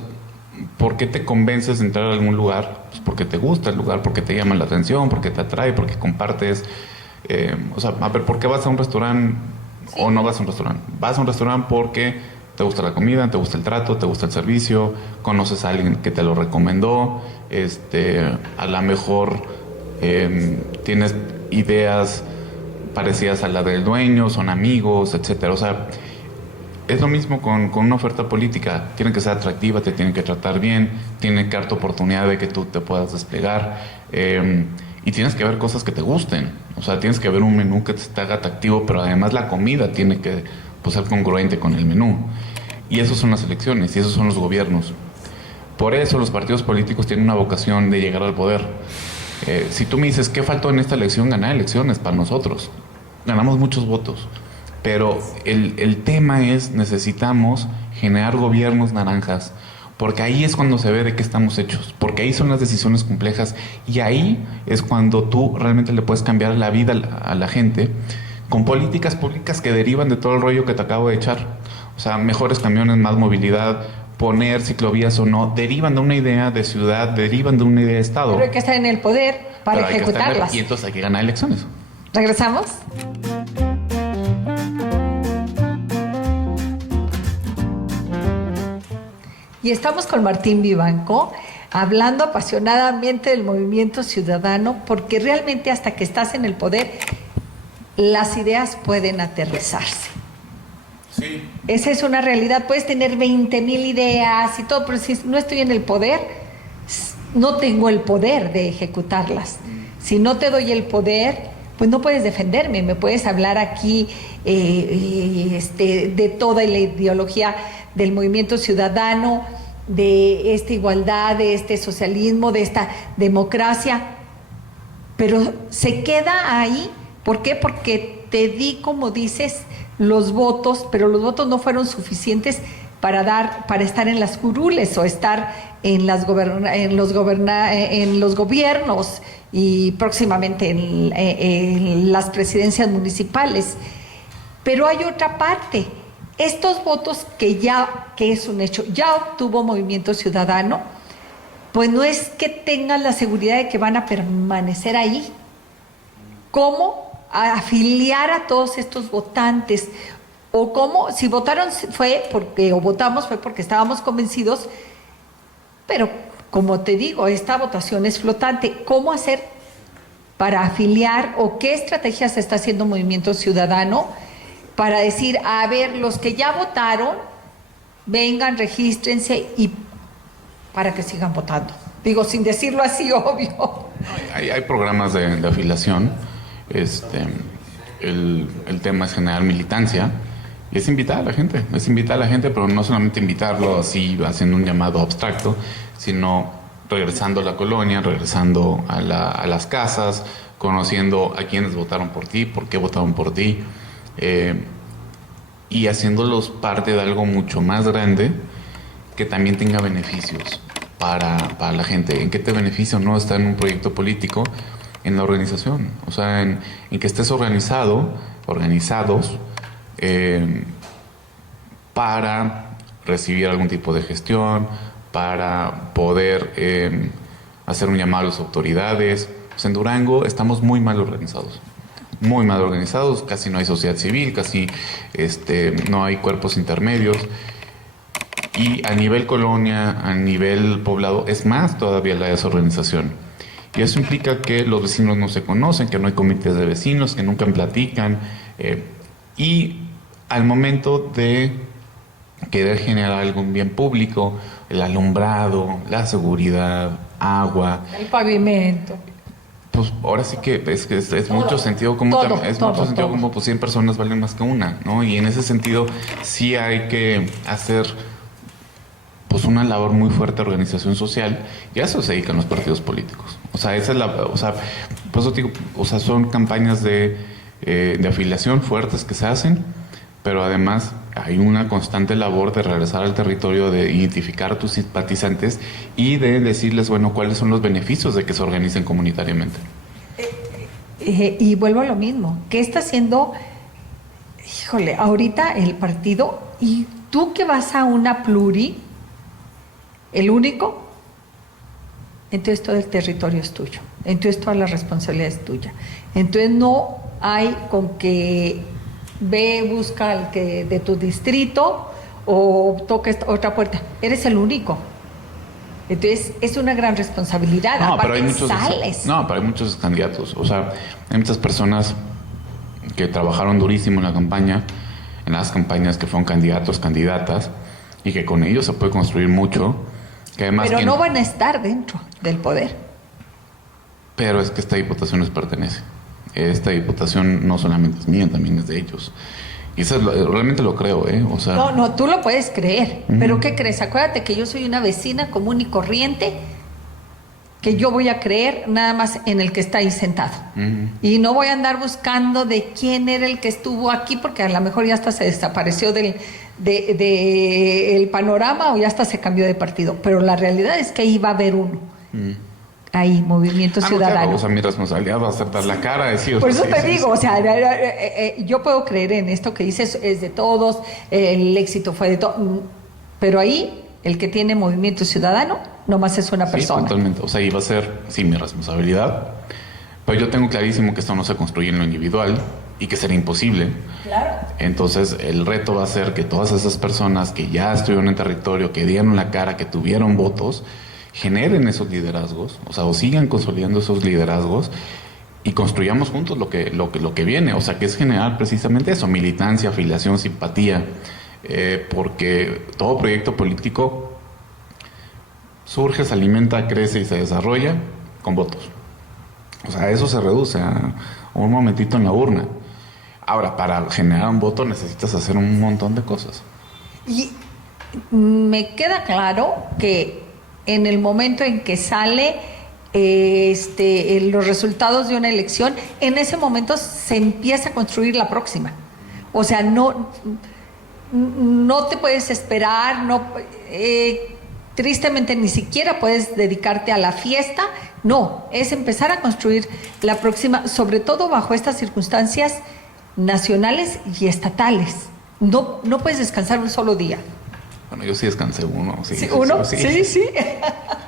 ¿por qué te convences de entrar a algún lugar? Pues porque te gusta el lugar, porque te llama la atención, porque te atrae, porque compartes. O sea, a ver, ¿por qué vas a un restaurante o no vas a un restaurante? Vas a un restaurante porque te gusta la comida, te gusta el trato, te gusta el servicio, conoces a alguien que te lo recomendó, a lo mejor tienes ideas parecidas a la del dueño, son amigos, etcétera. O sea, es lo mismo con una oferta política. Tiene que ser atractiva, te tiene que tratar bien, tiene que darte oportunidad de que tú te puedas desplegar, y tienes que ver cosas que te gusten. O sea, tienes que ver un menú que te haga atractivo, pero además la comida tiene que ser congruente con el menú. Y esos son las elecciones y esos son los gobiernos. Por eso los partidos políticos tienen una vocación de llegar al poder. Si tú me dices, ¿qué faltó en esta elección? Ganar elecciones para nosotros. Ganamos muchos votos. Pero el tema es, necesitamos generar gobiernos naranjas, porque ahí es cuando se ve de qué estamos hechos, porque ahí son las decisiones complejas y ahí es cuando tú realmente le puedes cambiar la vida a la gente con políticas públicas que derivan de todo el rollo que te acabo de echar. O sea, mejores camiones, más movilidad, poner ciclovías o no, derivan de una idea de ciudad, derivan de una idea de Estado. Pero hay que estar en el poder para ejecutarlas. Y entonces hay que ganar elecciones. ¿Regresamos? Y estamos con Martín Vivanco, hablando apasionadamente del movimiento ciudadano, porque realmente hasta que estás en el poder, las ideas pueden aterrizarse. Sí. Esa es una realidad. Puedes tener 20,000 ideas y todo, pero si no estoy en el poder, no tengo el poder de ejecutarlas. Si no te doy el poder, pues no puedes defenderme. Me puedes hablar aquí de toda la ideología del movimiento ciudadano, de esta igualdad, de este socialismo, de esta democracia, pero se queda ahí. ¿Por qué? Porque te di, como dices, los votos, pero los votos no fueron suficientes para estar en las curules o estar en los gobiernos y próximamente en las presidencias municipales. Pero hay otra parte. Estos votos que es un hecho, ya obtuvo Movimiento Ciudadano, pues no es que tengan la seguridad de que van a permanecer ahí. ¿Cómo afiliar a todos estos votantes? O cómo, si votaron votamos fue porque estábamos convencidos, pero como te digo, esta votación es flotante. ¿Cómo hacer para afiliar o qué estrategias está haciendo Movimiento Ciudadano para decir, a ver, los que ya votaron, vengan, regístrense y para que sigan votando? Digo, sin decirlo así, obvio. Hay programas de afiliación. El tema es generar militancia y es invitar a la gente, pero no solamente invitarlo así, haciendo un llamado abstracto, sino regresando a la colonia, regresando a las casas, conociendo a quienes votaron por ti, por qué votaron por ti, y haciéndolos parte de algo mucho más grande que también tenga beneficios para la gente. ¿En qué te beneficia no estar en un proyecto político? En la organización, o sea, en que estés organizados, para recibir algún tipo de gestión, para poder hacer un llamado a las autoridades. Pues en Durango estamos muy mal organizados, casi no hay sociedad civil, casi no hay cuerpos intermedios. Y a nivel colonia, a nivel poblado, es más todavía la desorganización. Y eso implica que los vecinos no se conocen, que no hay comités de vecinos, que nunca platican. Y al momento de querer generar algún bien público, el alumbrado, la seguridad, agua, el pavimento, pues ahora sí que es mucho sentido común, como pues 100 personas valen más que una, ¿no? Y en ese sentido sí hay que hacer pues una labor muy fuerte de organización social, y a eso se dedican los partidos políticos. O sea, por eso digo, o sea, son campañas de afiliación fuertes que se hacen, pero además hay una constante labor de regresar al territorio, de identificar a tus simpatizantes y de decirles, bueno, cuáles son los beneficios de que se organicen comunitariamente. Y vuelvo a lo mismo, ¿qué está haciendo, híjole, ahorita el partido? Y tú que vas a una pluri, el único, entonces todo el territorio es tuyo, entonces toda la responsabilidad es tuya. Entonces no hay con que ve, busca al que de tu distrito o toque otra puerta, eres el único. Entonces es una gran responsabilidad. No, aparte pero hay muchos candidatos, o sea, hay muchas personas que trabajaron durísimo en las campañas que fueron candidatos, candidatas, y que con ellos se puede construir mucho. Que además pero no van a estar dentro del poder. Pero es que esta diputación les pertenece. Esta diputación no solamente es mía, también es de ellos. Y eso realmente lo creo, ¿eh? O sea, no, tú lo puedes creer. Pero ¿qué crees? Acuérdate que yo soy una vecina común y corriente, que yo voy a creer nada más en el que está ahí sentado. Y no voy a andar buscando de quién era el que estuvo aquí, porque a lo mejor ya hasta se desapareció del panorama o ya hasta se cambió de partido. Pero la realidad es que ahí va a haber uno. Ahí, Movimiento Ciudadano. Claro, o sea, mi responsabilidad va a ser dar la cara, decir. Por eso te digo, o sea, yo puedo creer en esto que dices, es de todos, el éxito fue de todos, pero ahí el que tiene Movimiento Ciudadano nomás es una persona. Sí, totalmente. O sea, iba a ser, sí, mi responsabilidad, Pero yo tengo clarísimo que esto no se construye en lo individual y que será imposible. Claro. Entonces el reto va a ser que todas esas personas que ya estuvieron en territorio, que dieron la cara, que tuvieron votos, generen esos liderazgos, o sigan consolidando esos liderazgos y construyamos juntos lo que viene, que es generar precisamente eso, militancia, afiliación, simpatía, porque todo proyecto político surge, se alimenta, crece y se desarrolla con votos. Eso se reduce a un momentito en la urna. Ahora, para generar un voto necesitas hacer un montón de cosas. Y me queda claro que en el momento en que sale los resultados de una elección, en ese momento se empieza a construir la próxima. No te puedes esperar, tristemente ni siquiera puedes dedicarte a la fiesta. No, es empezar a construir la próxima, sobre todo bajo estas circunstancias nacionales y estatales. No puedes descansar un solo día. Bueno, yo sí descansé uno. ¿Sí, uno? Sí.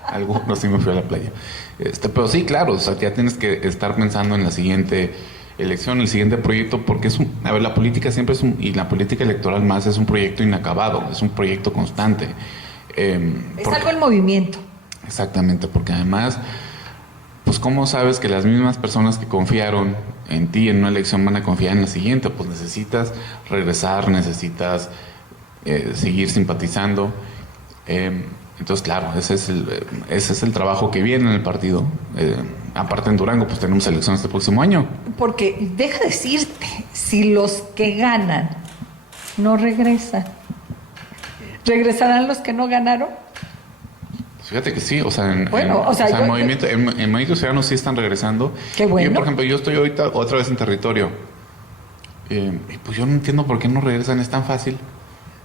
Algunos sí me fui a la playa. Pero sí, claro, ya tienes que estar pensando en la siguiente elección, el siguiente proyecto, porque la política siempre y la política electoral más es un proyecto inacabado, es un proyecto constante. Es algo en movimiento. Exactamente, porque además, pues ¿cómo sabes que las mismas personas que confiaron en ti en una elección van a confiar en la siguiente? Pues necesitas regresar, necesitas seguir simpatizando. Entonces, claro, ese es el trabajo que viene en el partido. Aparte en Durango, pues tenemos elecciones el próximo año. Porque deja decirte, si los que ganan no regresan, ¿regresarán los que no ganaron? Fíjate que sí, en Movimiento Ciudadano sí están regresando. Qué bueno. Yo, por ejemplo, yo estoy ahorita otra vez en territorio. Y pues yo no entiendo por qué no regresan, es tan fácil.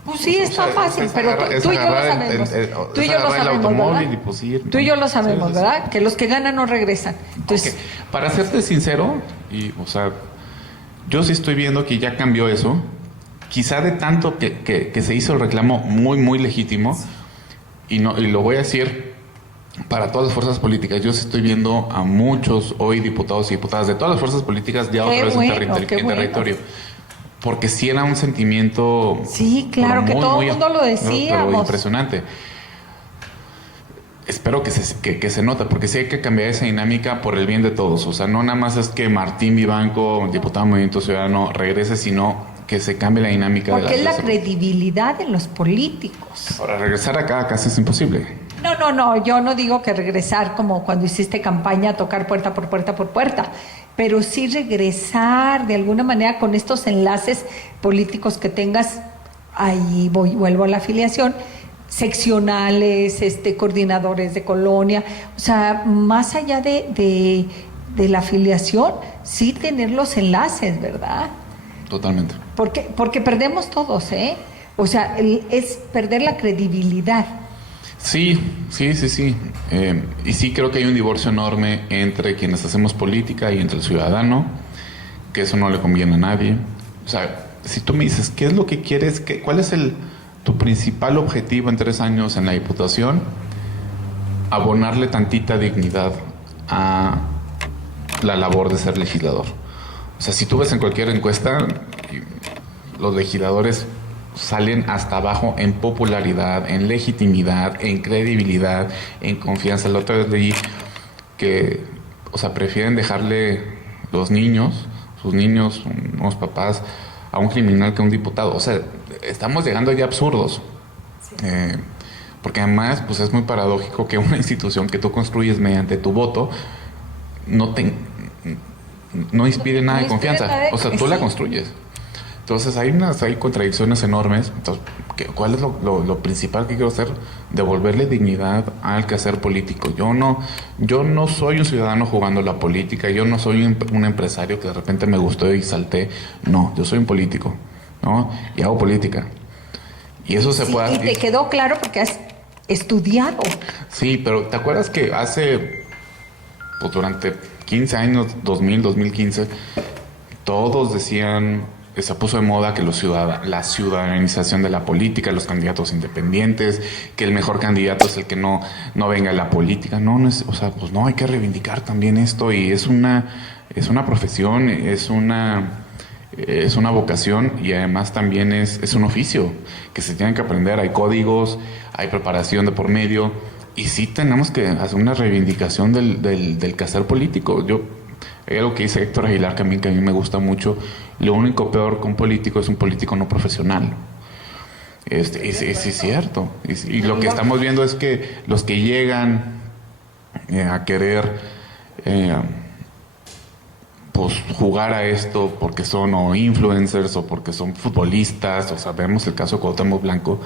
Pues sí, es tan fácil, pero tú y yo lo sabemos. Tú y yo lo sabemos, ¿verdad? Pues ir, tú y yo lo sabemos, ¿verdad? Que los que ganan no regresan. Entonces, para serte sincero, yo sí estoy viendo que ya cambió eso. Quizá de tanto que se hizo el reclamo muy, muy legítimo, y lo voy a decir para todas las fuerzas políticas. Yo sí estoy viendo a muchos hoy diputados y diputadas de todas las fuerzas políticas ya otra vez en territorio. Porque sí era un sentimiento... Sí, claro, que todo el mundo lo decíamos. Pero impresionante. Espero que se note, porque sí hay que cambiar esa dinámica por el bien de todos. No nada más es que Martín Vivanco, diputado del Movimiento Ciudadano, regrese, sino que se cambie la dinámica. Porque es la credibilidad de los políticos. Ahora, regresar acá casi es imposible. No, yo no digo que regresar como cuando hiciste campaña, tocar puerta por puerta por puerta, pero sí regresar de alguna manera con estos enlaces políticos que tengas, ahí vuelvo a la afiliación, seccionales, coordinadores de colonia, más allá de la afiliación, sí tener los enlaces, ¿verdad? Totalmente. Porque perdemos todos, es perder la credibilidad. Sí. Y sí creo que hay un divorcio enorme entre quienes hacemos política y entre el ciudadano, que eso no le conviene a nadie. Si tú me dices, ¿qué es lo que quieres? ¿Cuál es tu principal objetivo en 3 años en la Diputación? Abonarle tantita dignidad a la labor de ser legislador. Si tú ves en cualquier encuesta, los legisladores salen hasta abajo en popularidad, en legitimidad, en credibilidad, en confianza. La otra vez leí que, prefieren dejarle sus niños, unos papás, a un criminal que a un diputado. Estamos llegando ya a absurdos. Sí. Porque además, pues es muy paradójico que una institución que tú construyes mediante tu voto no inspire nada de confianza. Tú la construyes. Entonces hay contradicciones enormes. Entonces, ¿cuál es lo principal que quiero hacer? Devolverle dignidad al quehacer político. Yo no soy un ciudadano jugando la política. Yo no soy un empresario que de repente me gustó y salté. No, yo soy un político, ¿no? Y hago política. Y eso se puede hacer. Y te quedó claro porque has estudiado. Sí, pero ¿te acuerdas que durante 15 años, 2015, todos decían... se puso de moda que la ciudadanización de la política, los candidatos independientes, que el mejor candidato es el que no venga a la política. No es, o sea, pues no, hay que reivindicar también esto, y es una profesión, es una vocación, y además también es un oficio que se tiene que aprender. Hay códigos, hay preparación de por medio, y sí tenemos que hacer una reivindicación del quehacer político. Hay algo que dice Héctor Aguilar que a mí me gusta mucho: lo único peor que un político es un político no profesional. Es cierto. Y lo que estamos viendo es que los que llegan a querer pues jugar a esto porque son o influencers o porque son futbolistas, o sea, vemos el caso de Cuauhtémoc Blanco,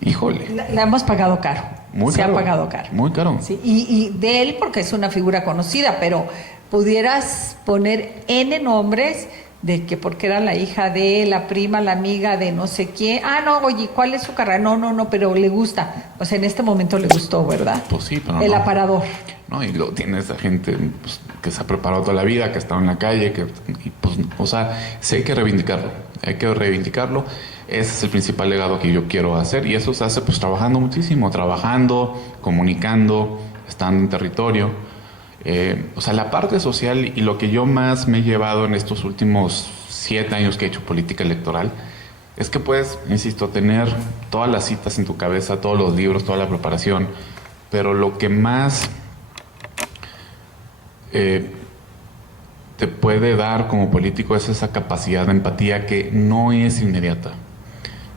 híjole. La hemos pagado caro. Muy caro. Se ha pagado caro. Muy caro. Sí, y de él porque es una figura conocida, pero pudieras poner N nombres de que porque era la hija de, la prima, la amiga de no sé quién. No, oye, ¿cuál es su carrera? No, pero le gusta. O sea, en este momento le gustó, ¿verdad? Pues sí, pero el aparador. No, y luego tiene esa gente pues, que se ha preparado toda la vida, que ha estado en la calle, y pues, o sea, sí hay que reivindicarlo. Ese es el principal legado que yo quiero hacer, y eso se hace pues trabajando muchísimo, comunicando, estando en territorio. O sea, la parte social, y lo que yo más me he llevado en estos últimos 7 años que he hecho política electoral, es que puedes, insisto, tener todas las citas en tu cabeza, todos los libros, toda la preparación, pero lo que más te puede dar como político es esa capacidad de empatía que no es inmediata.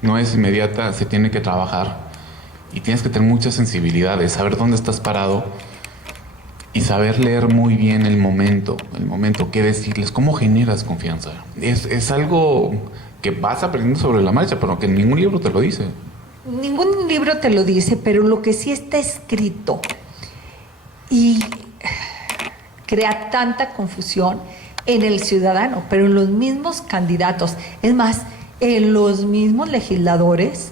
No es inmediata, se tiene que trabajar, y tienes que tener mucha sensibilidad de saber dónde estás parado y saber leer muy bien el momento, qué decirles, cómo generas confianza. Es algo que vas aprendiendo sobre la marcha, pero que ningún libro te lo dice. Ningún libro te lo dice, pero lo que sí está escrito y crea tanta confusión en el ciudadano, pero en los mismos candidatos, es más, en los mismos legisladores,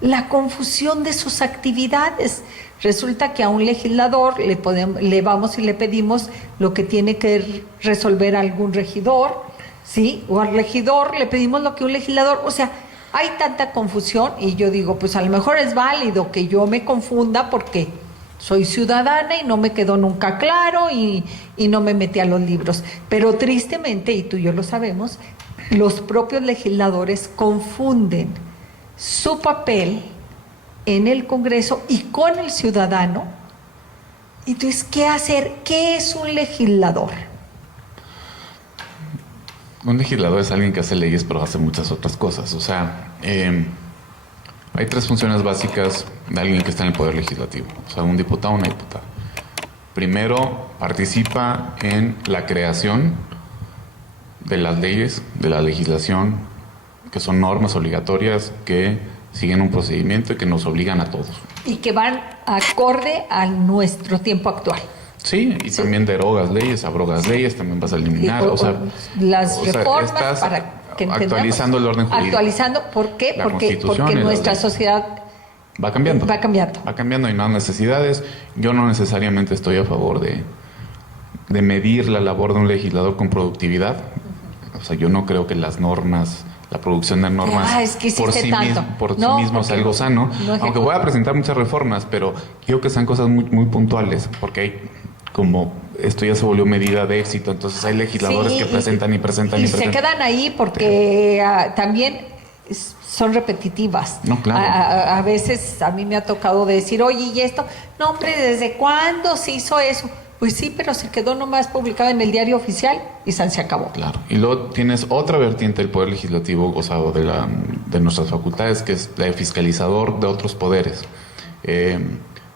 la confusión de sus actividades. Resulta que a un legislador le vamos y le pedimos lo que tiene que resolver algún regidor, ¿sí? O al regidor le pedimos lo que un legislador, o sea, hay tanta confusión, y yo digo, pues a lo mejor es válido que yo me confunda porque soy ciudadana y no me quedó nunca claro y no me metí a los libros. Pero tristemente, y tú y yo lo sabemos, los propios legisladores confunden su papel en el Congreso y con el ciudadano. Entonces, ¿qué hacer? ¿Qué es un legislador? Un legislador es alguien que hace leyes, pero hace muchas otras cosas. O sea, hay 3 funciones básicas de alguien que está en el poder legislativo. O sea, un diputado o una diputada. Primero, participa en la creación de las leyes, de la legislación, que son normas obligatorias que siguen un procedimiento y que nos obligan a todos. Y que van acorde a nuestro tiempo actual. Sí, y sí, también derogas leyes, abrogas leyes, también vas a eliminar, las reformas para que actualizando el orden jurídico. Actualizando, ¿por qué? Porque nuestra sociedad va cambiando. Va cambiando, y no hay necesidades. Yo no necesariamente estoy a favor de medir la labor de un legislador con productividad. O sea, yo no creo que las normas, la producción de normas por sí mismo es algo sano. Aunque voy a presentar muchas reformas, pero quiero que sean cosas muy, muy puntuales, porque hay como esto ya se volvió medida de éxito, entonces hay legisladores que presentan y se quedan ahí porque también son repetitivas. No, claro. A veces a mí me ha tocado decir, oye, ¿y esto? No, hombre, ¿desde cuándo se hizo eso? Pues sí, pero se quedó nomás publicado en el diario oficial y se acabó. Claro. Y luego tienes otra vertiente del poder legislativo, o sea, de nuestras facultades, que es la de fiscalizador de otros poderes.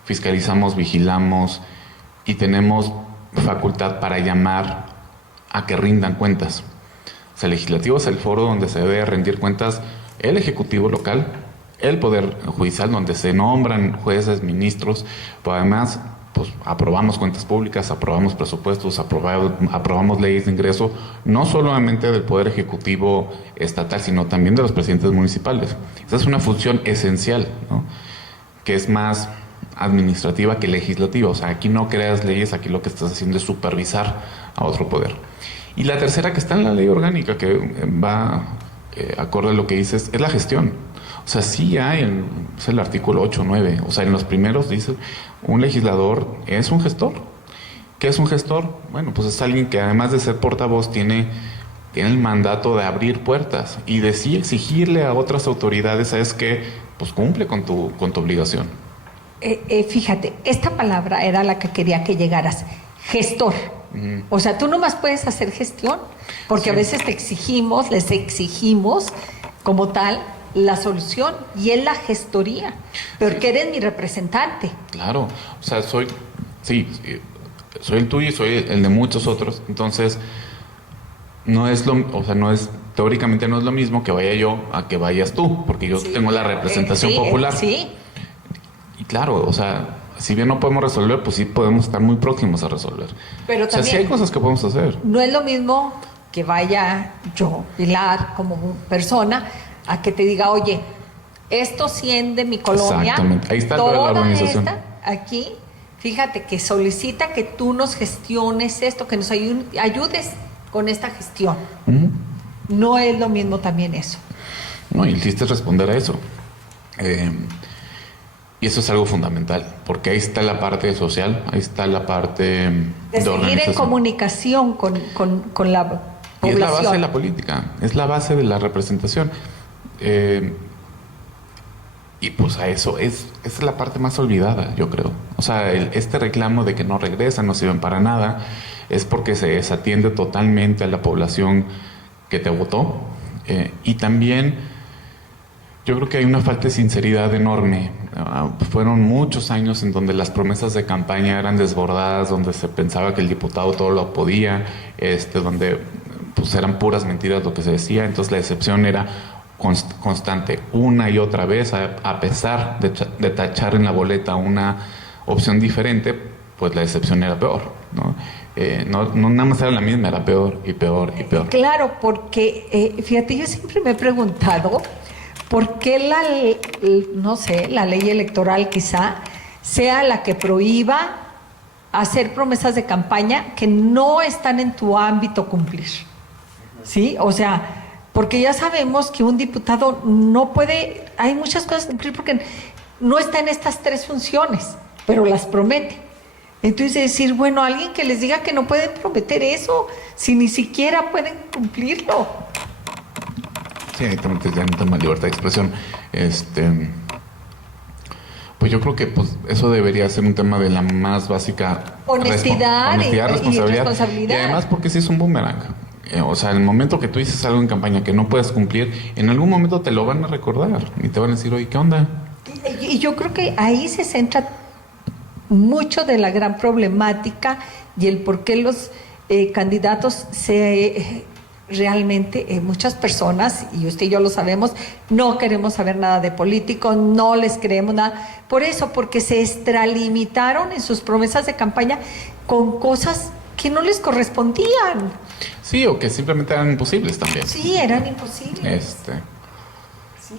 Fiscalizamos, vigilamos y tenemos facultad para llamar a que rindan cuentas. O sea, el legislativo es el foro donde se debe rendir cuentas el ejecutivo local, el poder judicial, donde se nombran jueces, ministros, pero además pues aprobamos cuentas públicas, aprobamos presupuestos, aprobamos leyes de ingreso, no solamente del Poder Ejecutivo estatal, sino también de los presidentes municipales. Esa es una función esencial, ¿no? Que es más administrativa que legislativa. O sea, aquí no creas leyes, aquí lo que estás haciendo es supervisar a otro poder. Y la tercera, que está en la ley orgánica, que va acorde a lo que dices, es la gestión. O sea, sí hay, es el artículo 8 o 9, o sea, en los primeros dice, un legislador es un gestor. ¿Qué es un gestor? Bueno, pues es alguien que además de ser portavoz tiene el mandato de abrir puertas y de sí exigirle a otras autoridades, ¿sabes qué? Pues cumple con tu obligación. Fíjate, esta palabra era la que quería que llegaras, gestor. O sea, tú nomás puedes hacer gestión, porque a veces les exigimos como tal la solución, y es la gestoría, porque eres mi representante. Claro, o sea, soy el tuyo y soy el de muchos otros, entonces teóricamente no es lo mismo que vaya yo a que vayas tú, porque yo tengo la representación popular. Sí. Y claro, o sea, si bien no podemos resolver, pues sí podemos estar muy próximos a resolver. Pero también, sí hay cosas que podemos hacer. No es lo mismo que vaya yo, Pilar, como persona, a que te diga, oye, esto 100 de mi colonia. Exactamente, ahí está toda la organización. Aquí, fíjate que solicita que tú nos gestiones esto, que nos ayudes con esta gestión. No es lo mismo también eso. No, y el chiste es responder a eso. Y eso es algo fundamental, porque ahí está la parte social, ahí está la parte de seguir en comunicación con la población. Y es la base de la política, es la base de la representación. Y pues a eso es la parte más olvidada, yo creo. O sea, este reclamo de que no regresan, no sirven para nada, es porque se desatiende totalmente a la población que te votó. Y también yo creo que hay una falta de sinceridad enorme. Fueron muchos años en donde las promesas de campaña eran desbordadas, donde se pensaba que el diputado todo lo podía, donde pues eran puras mentiras lo que se decía. Entonces la decepción era constante, una y otra vez, a pesar de tachar en la boleta una opción diferente, pues la decepción era peor, ¿no? No nada más era la misma, era peor y peor y peor. Claro, porque fíjate, yo siempre me he preguntado por qué la ley electoral quizá sea la que prohíba hacer promesas de campaña que no están en tu ámbito cumplir, ¿sí? O sea, porque ya sabemos que un diputado no puede, hay muchas cosas que cumplir porque no está en estas tres funciones, pero las promete. Entonces decir, bueno, alguien que les diga que no pueden prometer eso, si ni siquiera pueden cumplirlo. Sí, ahí también te dan un tema de libertad de expresión. Pues yo creo que pues, eso debería ser un tema de la más básica honestidad y responsabilidad. Y además porque sí es un boomerang. O sea, el momento que tú dices algo en campaña que no puedes cumplir, en algún momento te lo van a recordar y te van a decir, oye, ¿qué onda? Y yo creo que ahí se centra mucho de la gran problemática y el por qué los candidatos realmente muchas personas, y usted y yo lo sabemos, no queremos saber nada de políticos, no les creemos nada. Por eso, porque se extralimitaron en sus promesas de campaña con cosas que no les correspondían. Sí, o que simplemente eran imposibles también. Sí, eran imposibles.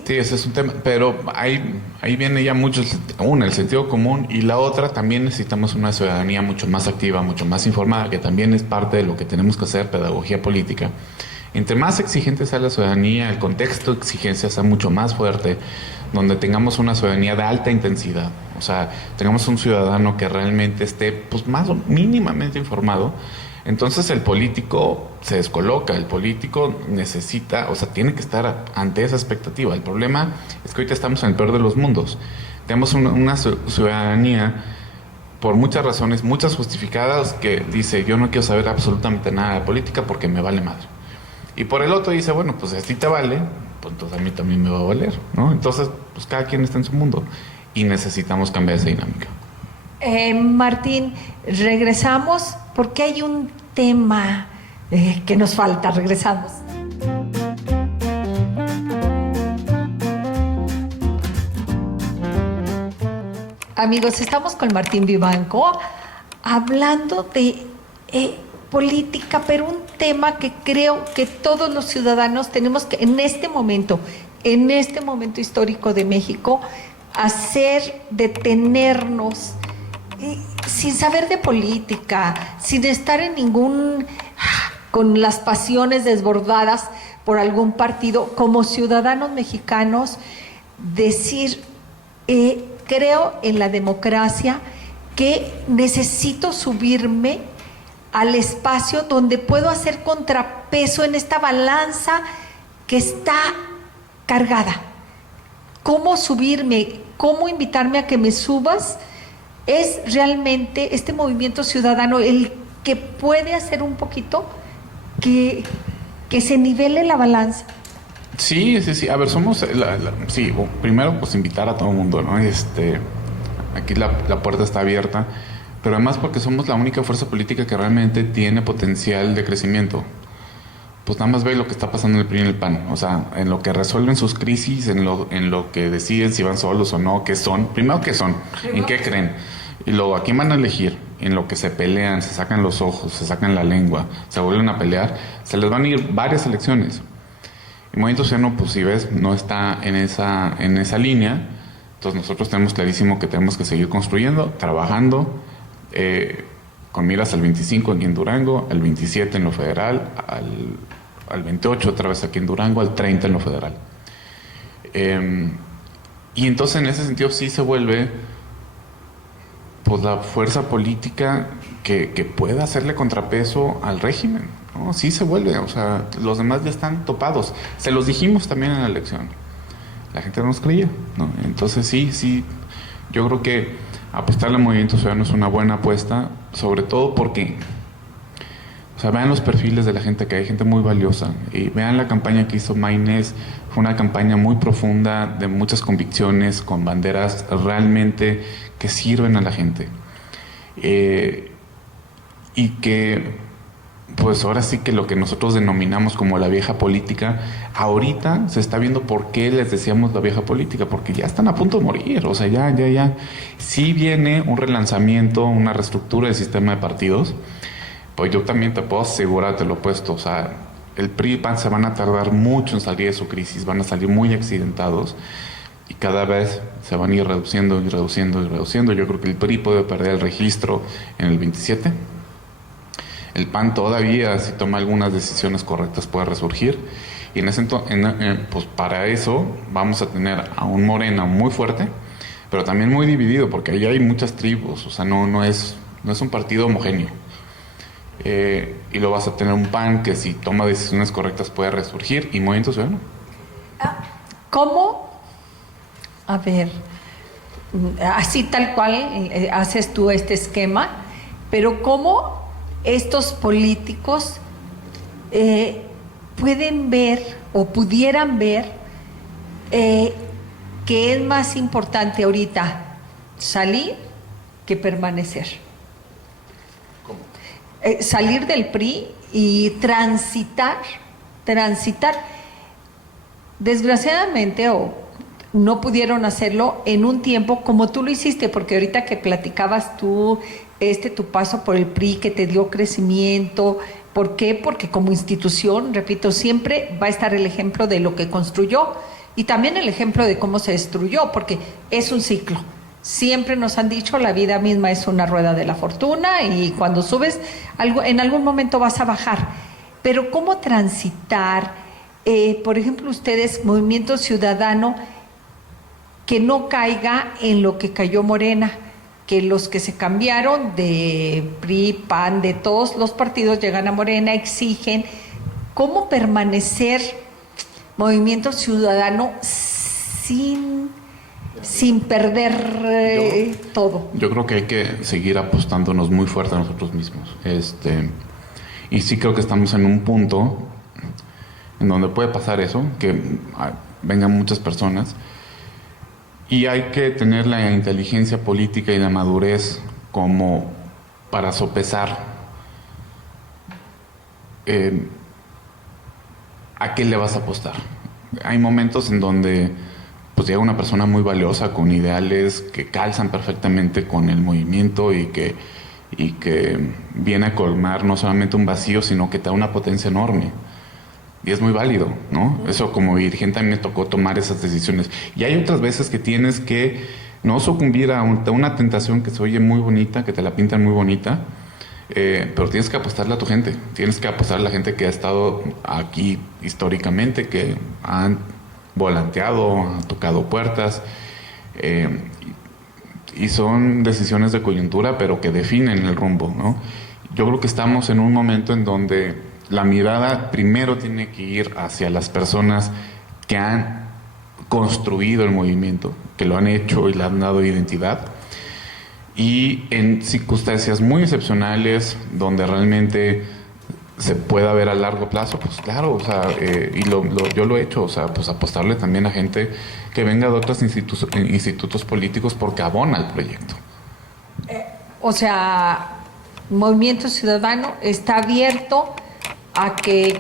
Sí, ese es un tema, pero ahí viene ya mucho, el sentido común, y la otra, también necesitamos una ciudadanía mucho más activa, mucho más informada, que también es parte de lo que tenemos que hacer, pedagogía política. Entre más exigente sea la ciudadanía, el contexto de exigencia sea mucho más fuerte, donde tengamos una ciudadanía de alta intensidad, o sea, tengamos un ciudadano que realmente esté pues más o mínimamente informado. Entonces el político se descoloca, el político necesita, o sea, tiene que estar ante esa expectativa. El problema es que ahorita estamos en el peor de los mundos. Tenemos una ciudadanía, por muchas razones, muchas justificadas, que dice, yo no quiero saber absolutamente nada de política porque me vale madre. Y por el otro dice, bueno, pues si a ti te vale, pues entonces a mí también me va a valer, ¿no? Entonces, pues cada quien está en su mundo y necesitamos cambiar esa dinámica. Martín, regresamos porque hay un tema que nos falta. Regresamos. Amigos, estamos con Martín Vivanco hablando de política, pero un tema que creo que todos los ciudadanos tenemos que en este momento histórico de México, detenernos sin saber de política, sin estar en con las pasiones desbordadas, por algún partido, como ciudadanos mexicanos, decir, creo en la democracia, que necesito subirme al espacio donde puedo hacer contrapeso en esta balanza que está cargada. ¿Cómo subirme? ¿Cómo invitarme a que me subas? Es realmente este movimiento ciudadano el que puede hacer un poquito que se nivele la balanza. Sí. A ver, somos... sí, primero pues invitar a todo el mundo, ¿no? Aquí la puerta está abierta, pero además porque somos la única fuerza política que realmente tiene potencial de crecimiento. Pues nada más ve lo que está pasando en el PRI y en el PAN. O sea, en lo que resuelven sus crisis, en lo que deciden si van solos o no, qué son. Primero, qué son, en qué creen. Y luego, ¿a quién van a elegir? En lo que se pelean, se sacan los ojos, se sacan la lengua, se vuelven a pelear. Se les van a ir varias elecciones. Y Movimiento Ciudadano, pues si ves, no está en esa línea. Entonces nosotros tenemos clarísimo que tenemos que seguir construyendo, trabajando, con miras al 25 aquí en Durango, al 27 en lo federal, al 28 otra vez aquí en Durango, al 30 en lo federal. Y entonces en ese sentido sí se vuelve pues la fuerza política que pueda hacerle contrapeso al régimen, ¿no? Sí se vuelve, o sea, los demás ya están topados. Se los dijimos también en la elección. La gente no nos creía, ¿no? Entonces sí, yo creo que apostarle al Movimiento Ciudadano es una buena apuesta, sobre todo porque, o sea, vean los perfiles de la gente, que hay gente muy valiosa, y vean la campaña que hizo Maynés. Fue una campaña muy profunda, de muchas convicciones, con banderas realmente que sirven a la gente. Y que, pues ahora sí que lo que nosotros denominamos como la vieja política, ahorita se está viendo por qué les decíamos la vieja política, porque ya están a punto de morir, o sea, ya. Sí viene un relanzamiento, una reestructura del sistema de partidos, pues yo también te puedo asegurar, te lo he puesto, o sea, el PRI y PAN se van a tardar mucho en salir de su crisis, van a salir muy accidentados y cada vez se van a ir reduciendo. Yo creo que el PRI puede perder el registro en el 27. El PAN todavía, si toma algunas decisiones correctas, puede resurgir. Y pues para eso vamos a tener a un Morena muy fuerte, pero también muy dividido, porque ahí hay muchas tribus, o sea, no es un partido homogéneo. Y luego vas a tener un PAN que si toma decisiones correctas puede resurgir, y Movimiento Ciudadano. ¿Cómo? A ver, así tal cual haces tú este esquema, pero ¿cómo estos políticos pueden ver o pudieran ver que es más importante ahorita salir que permanecer? ¿Cómo? Salir del PRI y transitar. Desgraciadamente, no pudieron hacerlo en un tiempo como tú lo hiciste, porque ahorita que platicabas tú, tu paso por el PRI que te dio crecimiento. ¿Por qué? Porque como institución, repito, siempre va a estar el ejemplo de lo que construyó y también el ejemplo de cómo se destruyó, porque es un ciclo. Siempre nos han dicho, la vida misma es una rueda de la fortuna y cuando subes, en algún momento vas a bajar. Pero ¿cómo transitar? Por ejemplo, ustedes, Movimiento Ciudadano, que no caiga en lo que cayó Morena, que los que se cambiaron de PRI, PAN, de todos los partidos llegan a Morena, exigen. ¿Cómo permanecer Movimiento Ciudadano sin perder todo? Yo creo que hay que seguir apostándonos muy fuerte a nosotros mismos. Y sí creo que estamos en un punto en donde puede pasar eso, que vengan muchas personas. Y hay que tener la inteligencia política y la madurez como para sopesar a qué le vas a apostar. Hay momentos en donde pues llega una persona muy valiosa con ideales que calzan perfectamente con el movimiento y que viene a colmar no solamente un vacío, sino que te da una potencia enorme. Y es muy válido, ¿no? Eso como dirigente a mí me tocó tomar esas decisiones. Y hay otras veces que tienes que no sucumbir a una tentación que se oye muy bonita, que te la pintan muy bonita, pero tienes que apostarle a tu gente, tienes que apostarle a la gente que ha estado aquí históricamente, que han volanteado, han tocado puertas, y son decisiones de coyuntura, pero que definen el rumbo, ¿no? Yo creo que estamos en un momento en donde la mirada primero tiene que ir hacia las personas que han construido el movimiento, que lo han hecho y le han dado identidad, y en circunstancias muy excepcionales donde realmente se pueda ver a largo plazo, pues claro, o sea, yo lo he hecho, o sea, pues apostarle también a gente que venga de otros institutos políticos porque abona el proyecto. O sea, Movimiento Ciudadano está abierto a que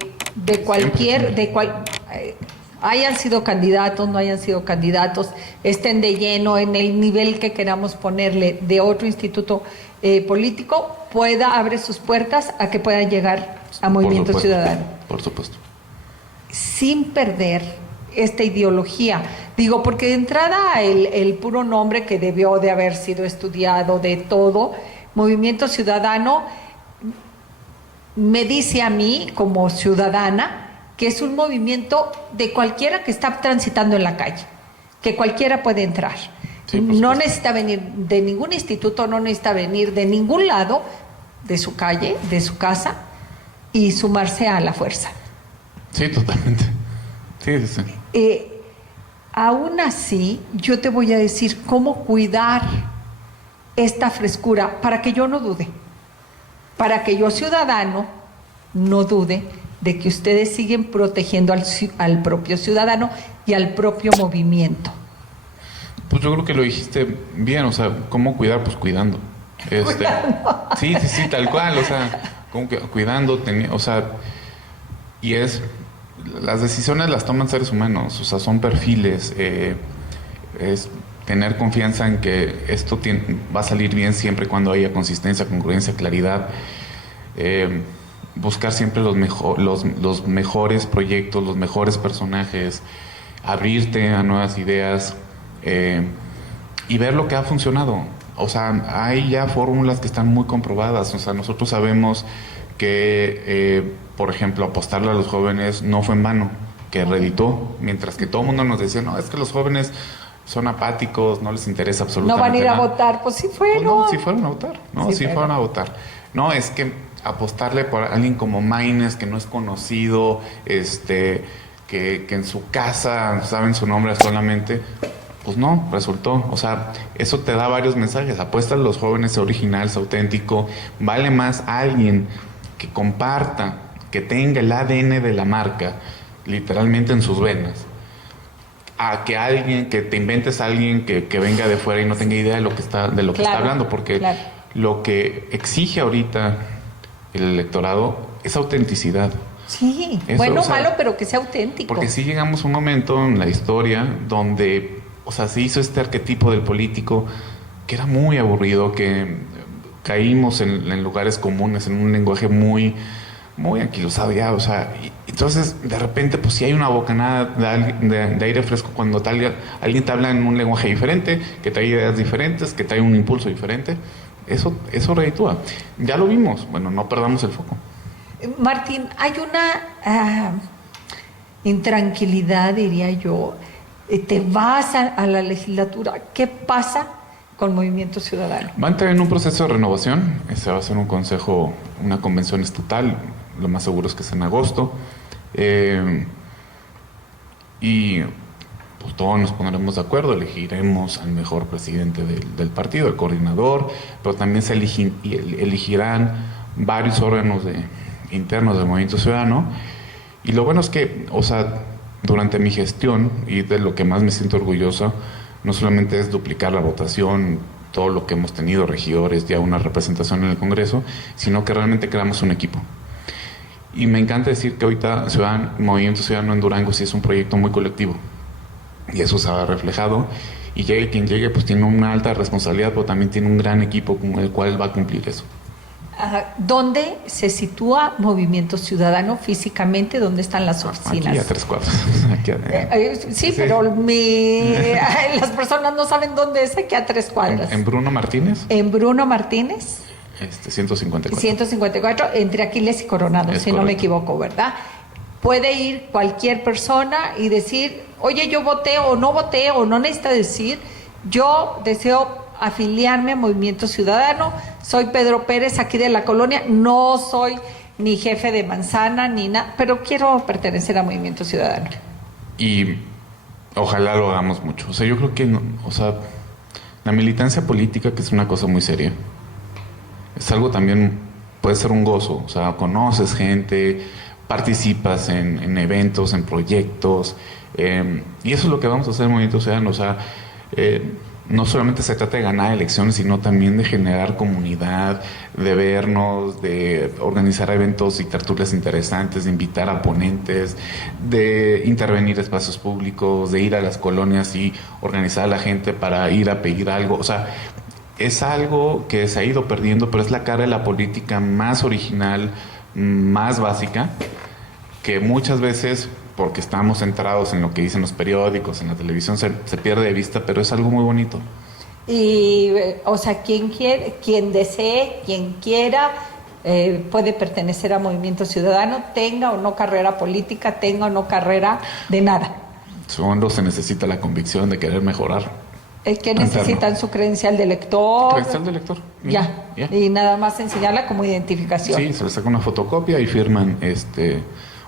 hayan sido candidatos, no hayan sido candidatos, estén de lleno en el nivel que queramos ponerle de otro instituto político, abre sus puertas a que puedan llegar a Movimiento Ciudadano. Por supuesto. Sin perder esta ideología. Digo, porque de entrada el puro nombre que debió de haber sido estudiado de todo, Movimiento Ciudadano, me dice a mí como ciudadana que es un movimiento de cualquiera que está transitando en la calle, que cualquiera puede entrar. Sí, no necesita venir de ningún instituto, no necesita venir de ningún lado de su calle, de su casa, y sumarse a la fuerza. Sí, totalmente. Sí, sí, sí. Aún así, yo te voy a decir cómo cuidar esta frescura para que yo no dude, para que yo, ciudadano, no dude de que ustedes siguen protegiendo al propio ciudadano y al propio movimiento. Pues yo creo que lo dijiste bien, o sea, ¿cómo cuidar? Pues cuidando. Sí, tal cual, o sea, como que cuidando, o sea, y las decisiones las toman seres humanos, o sea, son perfiles, es tener confianza en que esto va a salir bien siempre cuando haya consistencia, congruencia, claridad, buscar siempre los mejores proyectos, los mejores personajes, abrirte a nuevas ideas, y ver lo que ha funcionado. O sea, hay ya fórmulas que están muy comprobadas. O sea, nosotros sabemos que, por ejemplo, apostarle a los jóvenes no fue en vano, que reditó, mientras que todo el mundo nos decía, no, es que los jóvenes son apáticos, no les interesa absolutamente nada. No van a ir a votar, pues sí fueron. Pues no, sí fueron a votar, no, sí fueron a votar. No, es que apostarle por alguien como Maines, que no es conocido, que en su casa saben su nombre solamente, pues no, resultó. O sea, eso te da varios mensajes. Apuesta a los jóvenes, original, auténtico. Vale más alguien que comparta, que tenga el ADN de la marca literalmente en sus venas, a que alguien, que te inventes a alguien que venga de fuera y no tenga idea de lo que está hablando, porque lo que exige ahorita el electorado es autenticidad. Sí, eso, bueno, malo, pero que sea auténtico. Porque sí llegamos a un momento en la historia donde, o sea, se hizo este arquetipo del político que era muy aburrido, que caímos en lugares comunes, en un lenguaje muy anquilosado ya, o sea, y entonces de repente pues sí hay una bocanada de aire fresco cuando alguien te habla en un lenguaje diferente, que trae ideas diferentes, que trae un impulso diferente. Eso reditúa. Ya lo vimos, bueno, no perdamos el foco. Martín, hay una intranquilidad, diría yo. Te vas a la legislatura, ¿qué pasa con Movimiento Ciudadano? Va a entrar en un proceso de renovación. Se va a hacer un consejo, una convención estatal, lo más seguro es que es en agosto, y pues todos nos pondremos de acuerdo, elegiremos al mejor presidente del partido, el coordinador, pero también se elegirán varios órganos internos del Movimiento Ciudadano. Y lo bueno es que, o sea, durante mi gestión, y de lo que más me siento orgulloso, no solamente es duplicar la votación, todo lo que hemos tenido, regidores, ya una representación en el Congreso, sino que realmente creamos un equipo. Y me encanta decir que ahorita Movimiento Ciudadano en Durango sí es un proyecto muy colectivo, y eso se ha reflejado, y llegue quien llegue pues tiene una alta responsabilidad, pero también tiene un gran equipo con el cual va a cumplir eso. ¿Dónde se sitúa Movimiento Ciudadano físicamente? ¿Dónde están las oficinas? Aquí a 3 cuadras. Sí, pero las personas no saben dónde es, aquí a 3 cuadras. ¿En Bruno Martínez? En Bruno Martínez. 154. 154, entre Aquiles y Coronado, Es si no me correcto. equivoco, ¿verdad? Puede ir cualquier persona y decir, oye, yo voté o no necesita decir, yo deseo afiliarme a Movimiento Ciudadano, soy Pedro Pérez aquí de la colonia, no soy ni jefe de manzana ni nada, pero quiero pertenecer a Movimiento Ciudadano. Y ojalá lo hagamos mucho. O sea, yo creo que, la militancia política, que es una cosa muy seria, es algo también, puede ser un gozo. O sea, conoces gente, participas en eventos, en proyectos, y eso es lo que vamos a hacer en Movimiento Ciudadano. O sea, no solamente se trata de ganar elecciones, sino también de generar comunidad, de vernos, de organizar eventos y tertulias interesantes, de invitar a ponentes, de intervenir espacios públicos, de ir a las colonias y organizar a la gente para ir a pedir algo. O sea, es algo que se ha ido perdiendo, pero es la cara de la política más original, más básica, que muchas veces, porque estamos centrados en lo que dicen los periódicos, en la televisión, se pierde de vista, pero es algo muy bonito. Y, o sea, quien quiere, quien desee, quien quiera, puede pertenecer a Movimiento Ciudadano, tenga o no carrera política, tenga o no carrera de nada. Solo se necesita la convicción de querer mejorar. Que necesitan su credencial de elector. Credencial de elector. Ya. Ya. Y nada más enseñarla como identificación. Sí, se le saca una fotocopia y firman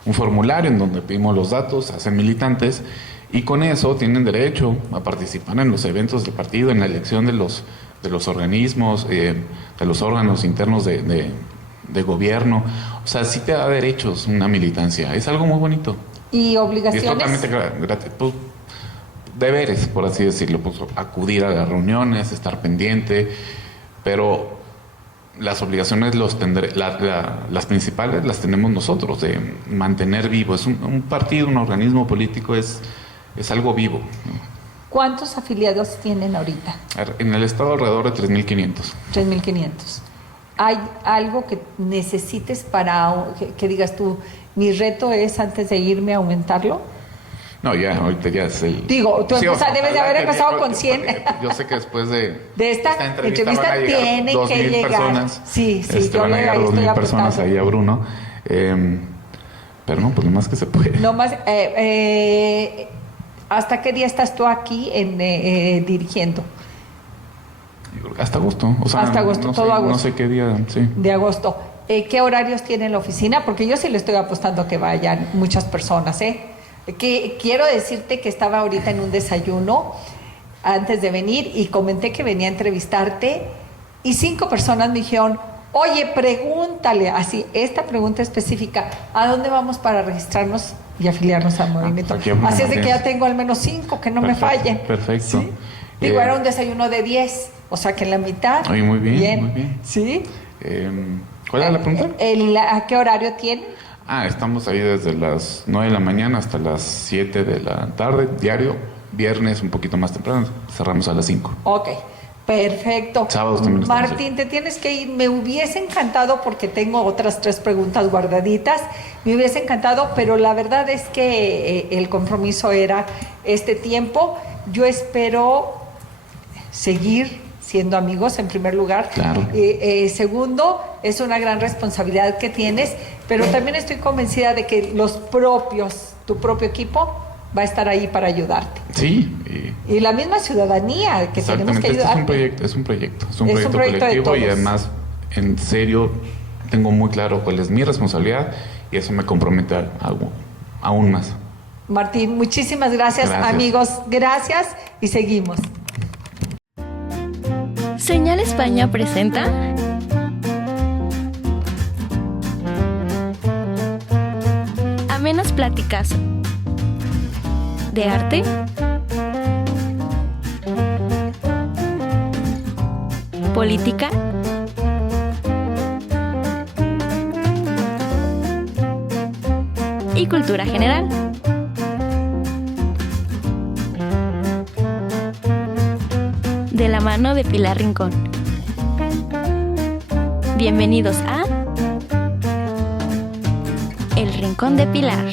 un formulario en donde pedimos los datos, hacen militantes, y con eso tienen derecho a participar en los eventos del partido, en la elección de los organismos, de los órganos internos de gobierno. O sea, sí te da derechos una militancia. Es algo muy bonito. Y Y es obligaciones. totalmente gratis. Pues, deberes, por así decirlo, pues acudir a las reuniones, estar pendiente, pero las obligaciones las principales las tenemos nosotros, de mantener vivo. Es un partido, un organismo político, es algo vivo, ¿no? ¿Cuántos afiliados tienen ahorita? En el estado alrededor de 3.500. 3.500. ¿Hay algo que necesites para que digas tú, mi reto es antes de irme a aumentarlo? No, ya, ahorita ya es el... Digo, tú debes de ojalá haber que empezado con porque 100. Yo sé que después de esta entrevista van a llegar tiene 2.000 que llegar. personas. Sí, yo van a llegar ahí estoy 2.000 personas apretando. ahí a Bruno. Pero no, pues lo más que se puede. No más, ¿hasta qué día estás tú aquí dirigiendo? Hasta agosto. O sea, Hasta agosto, no todo sé, agosto. No sé qué día, sí. De agosto. ¿Qué horarios tiene la oficina? Porque yo sí le estoy apostando a que vayan muchas personas, Que quiero decirte que estaba ahorita en un desayuno antes de venir y comenté que venía a entrevistarte y 5 personas me dijeron, oye, pregúntale, así, esta pregunta específica, ¿a dónde vamos para registrarnos y afiliarnos al movimiento? Aquí a Bruno Así es de que Martínez. ya tengo al menos 5 que no me Perfecto, fallen. perfecto. ¿Sí? Digo, era un desayuno de 10, o sea que en la mitad. Oye, muy bien, muy bien. ¿Sí? ¿Cuál era la pregunta? ¿A qué horario tienen? Estamos ahí desde las 9 de la mañana hasta las 7 de la tarde, diario. Viernes un poquito más temprano, cerramos a las 5. Ok, perfecto. Sábados también estamos ahí. Martín, te tienes que ir. Me hubiese encantado, porque tengo otras 3 preguntas guardaditas, me hubiese encantado, pero la verdad es que el compromiso era este tiempo. Yo espero seguir siendo amigos, en primer lugar. Claro. Segundo, es una gran responsabilidad que tienes, pero también estoy convencida de que tu propio equipo va a estar ahí para ayudarte. Sí. Y la misma ciudadanía que tenemos que Exactamente, ayudar. es un proyecto proyecto de colectivo todos. y además, en serio, tengo muy claro cuál es mi responsabilidad y eso me compromete aún más. Martín, muchísimas gracias, amigos. Gracias y seguimos. Señal España presenta amenas pláticas de arte, política y cultura general. De la mano de Pilar Rincón. Bienvenidos a El Rincón de Pilar.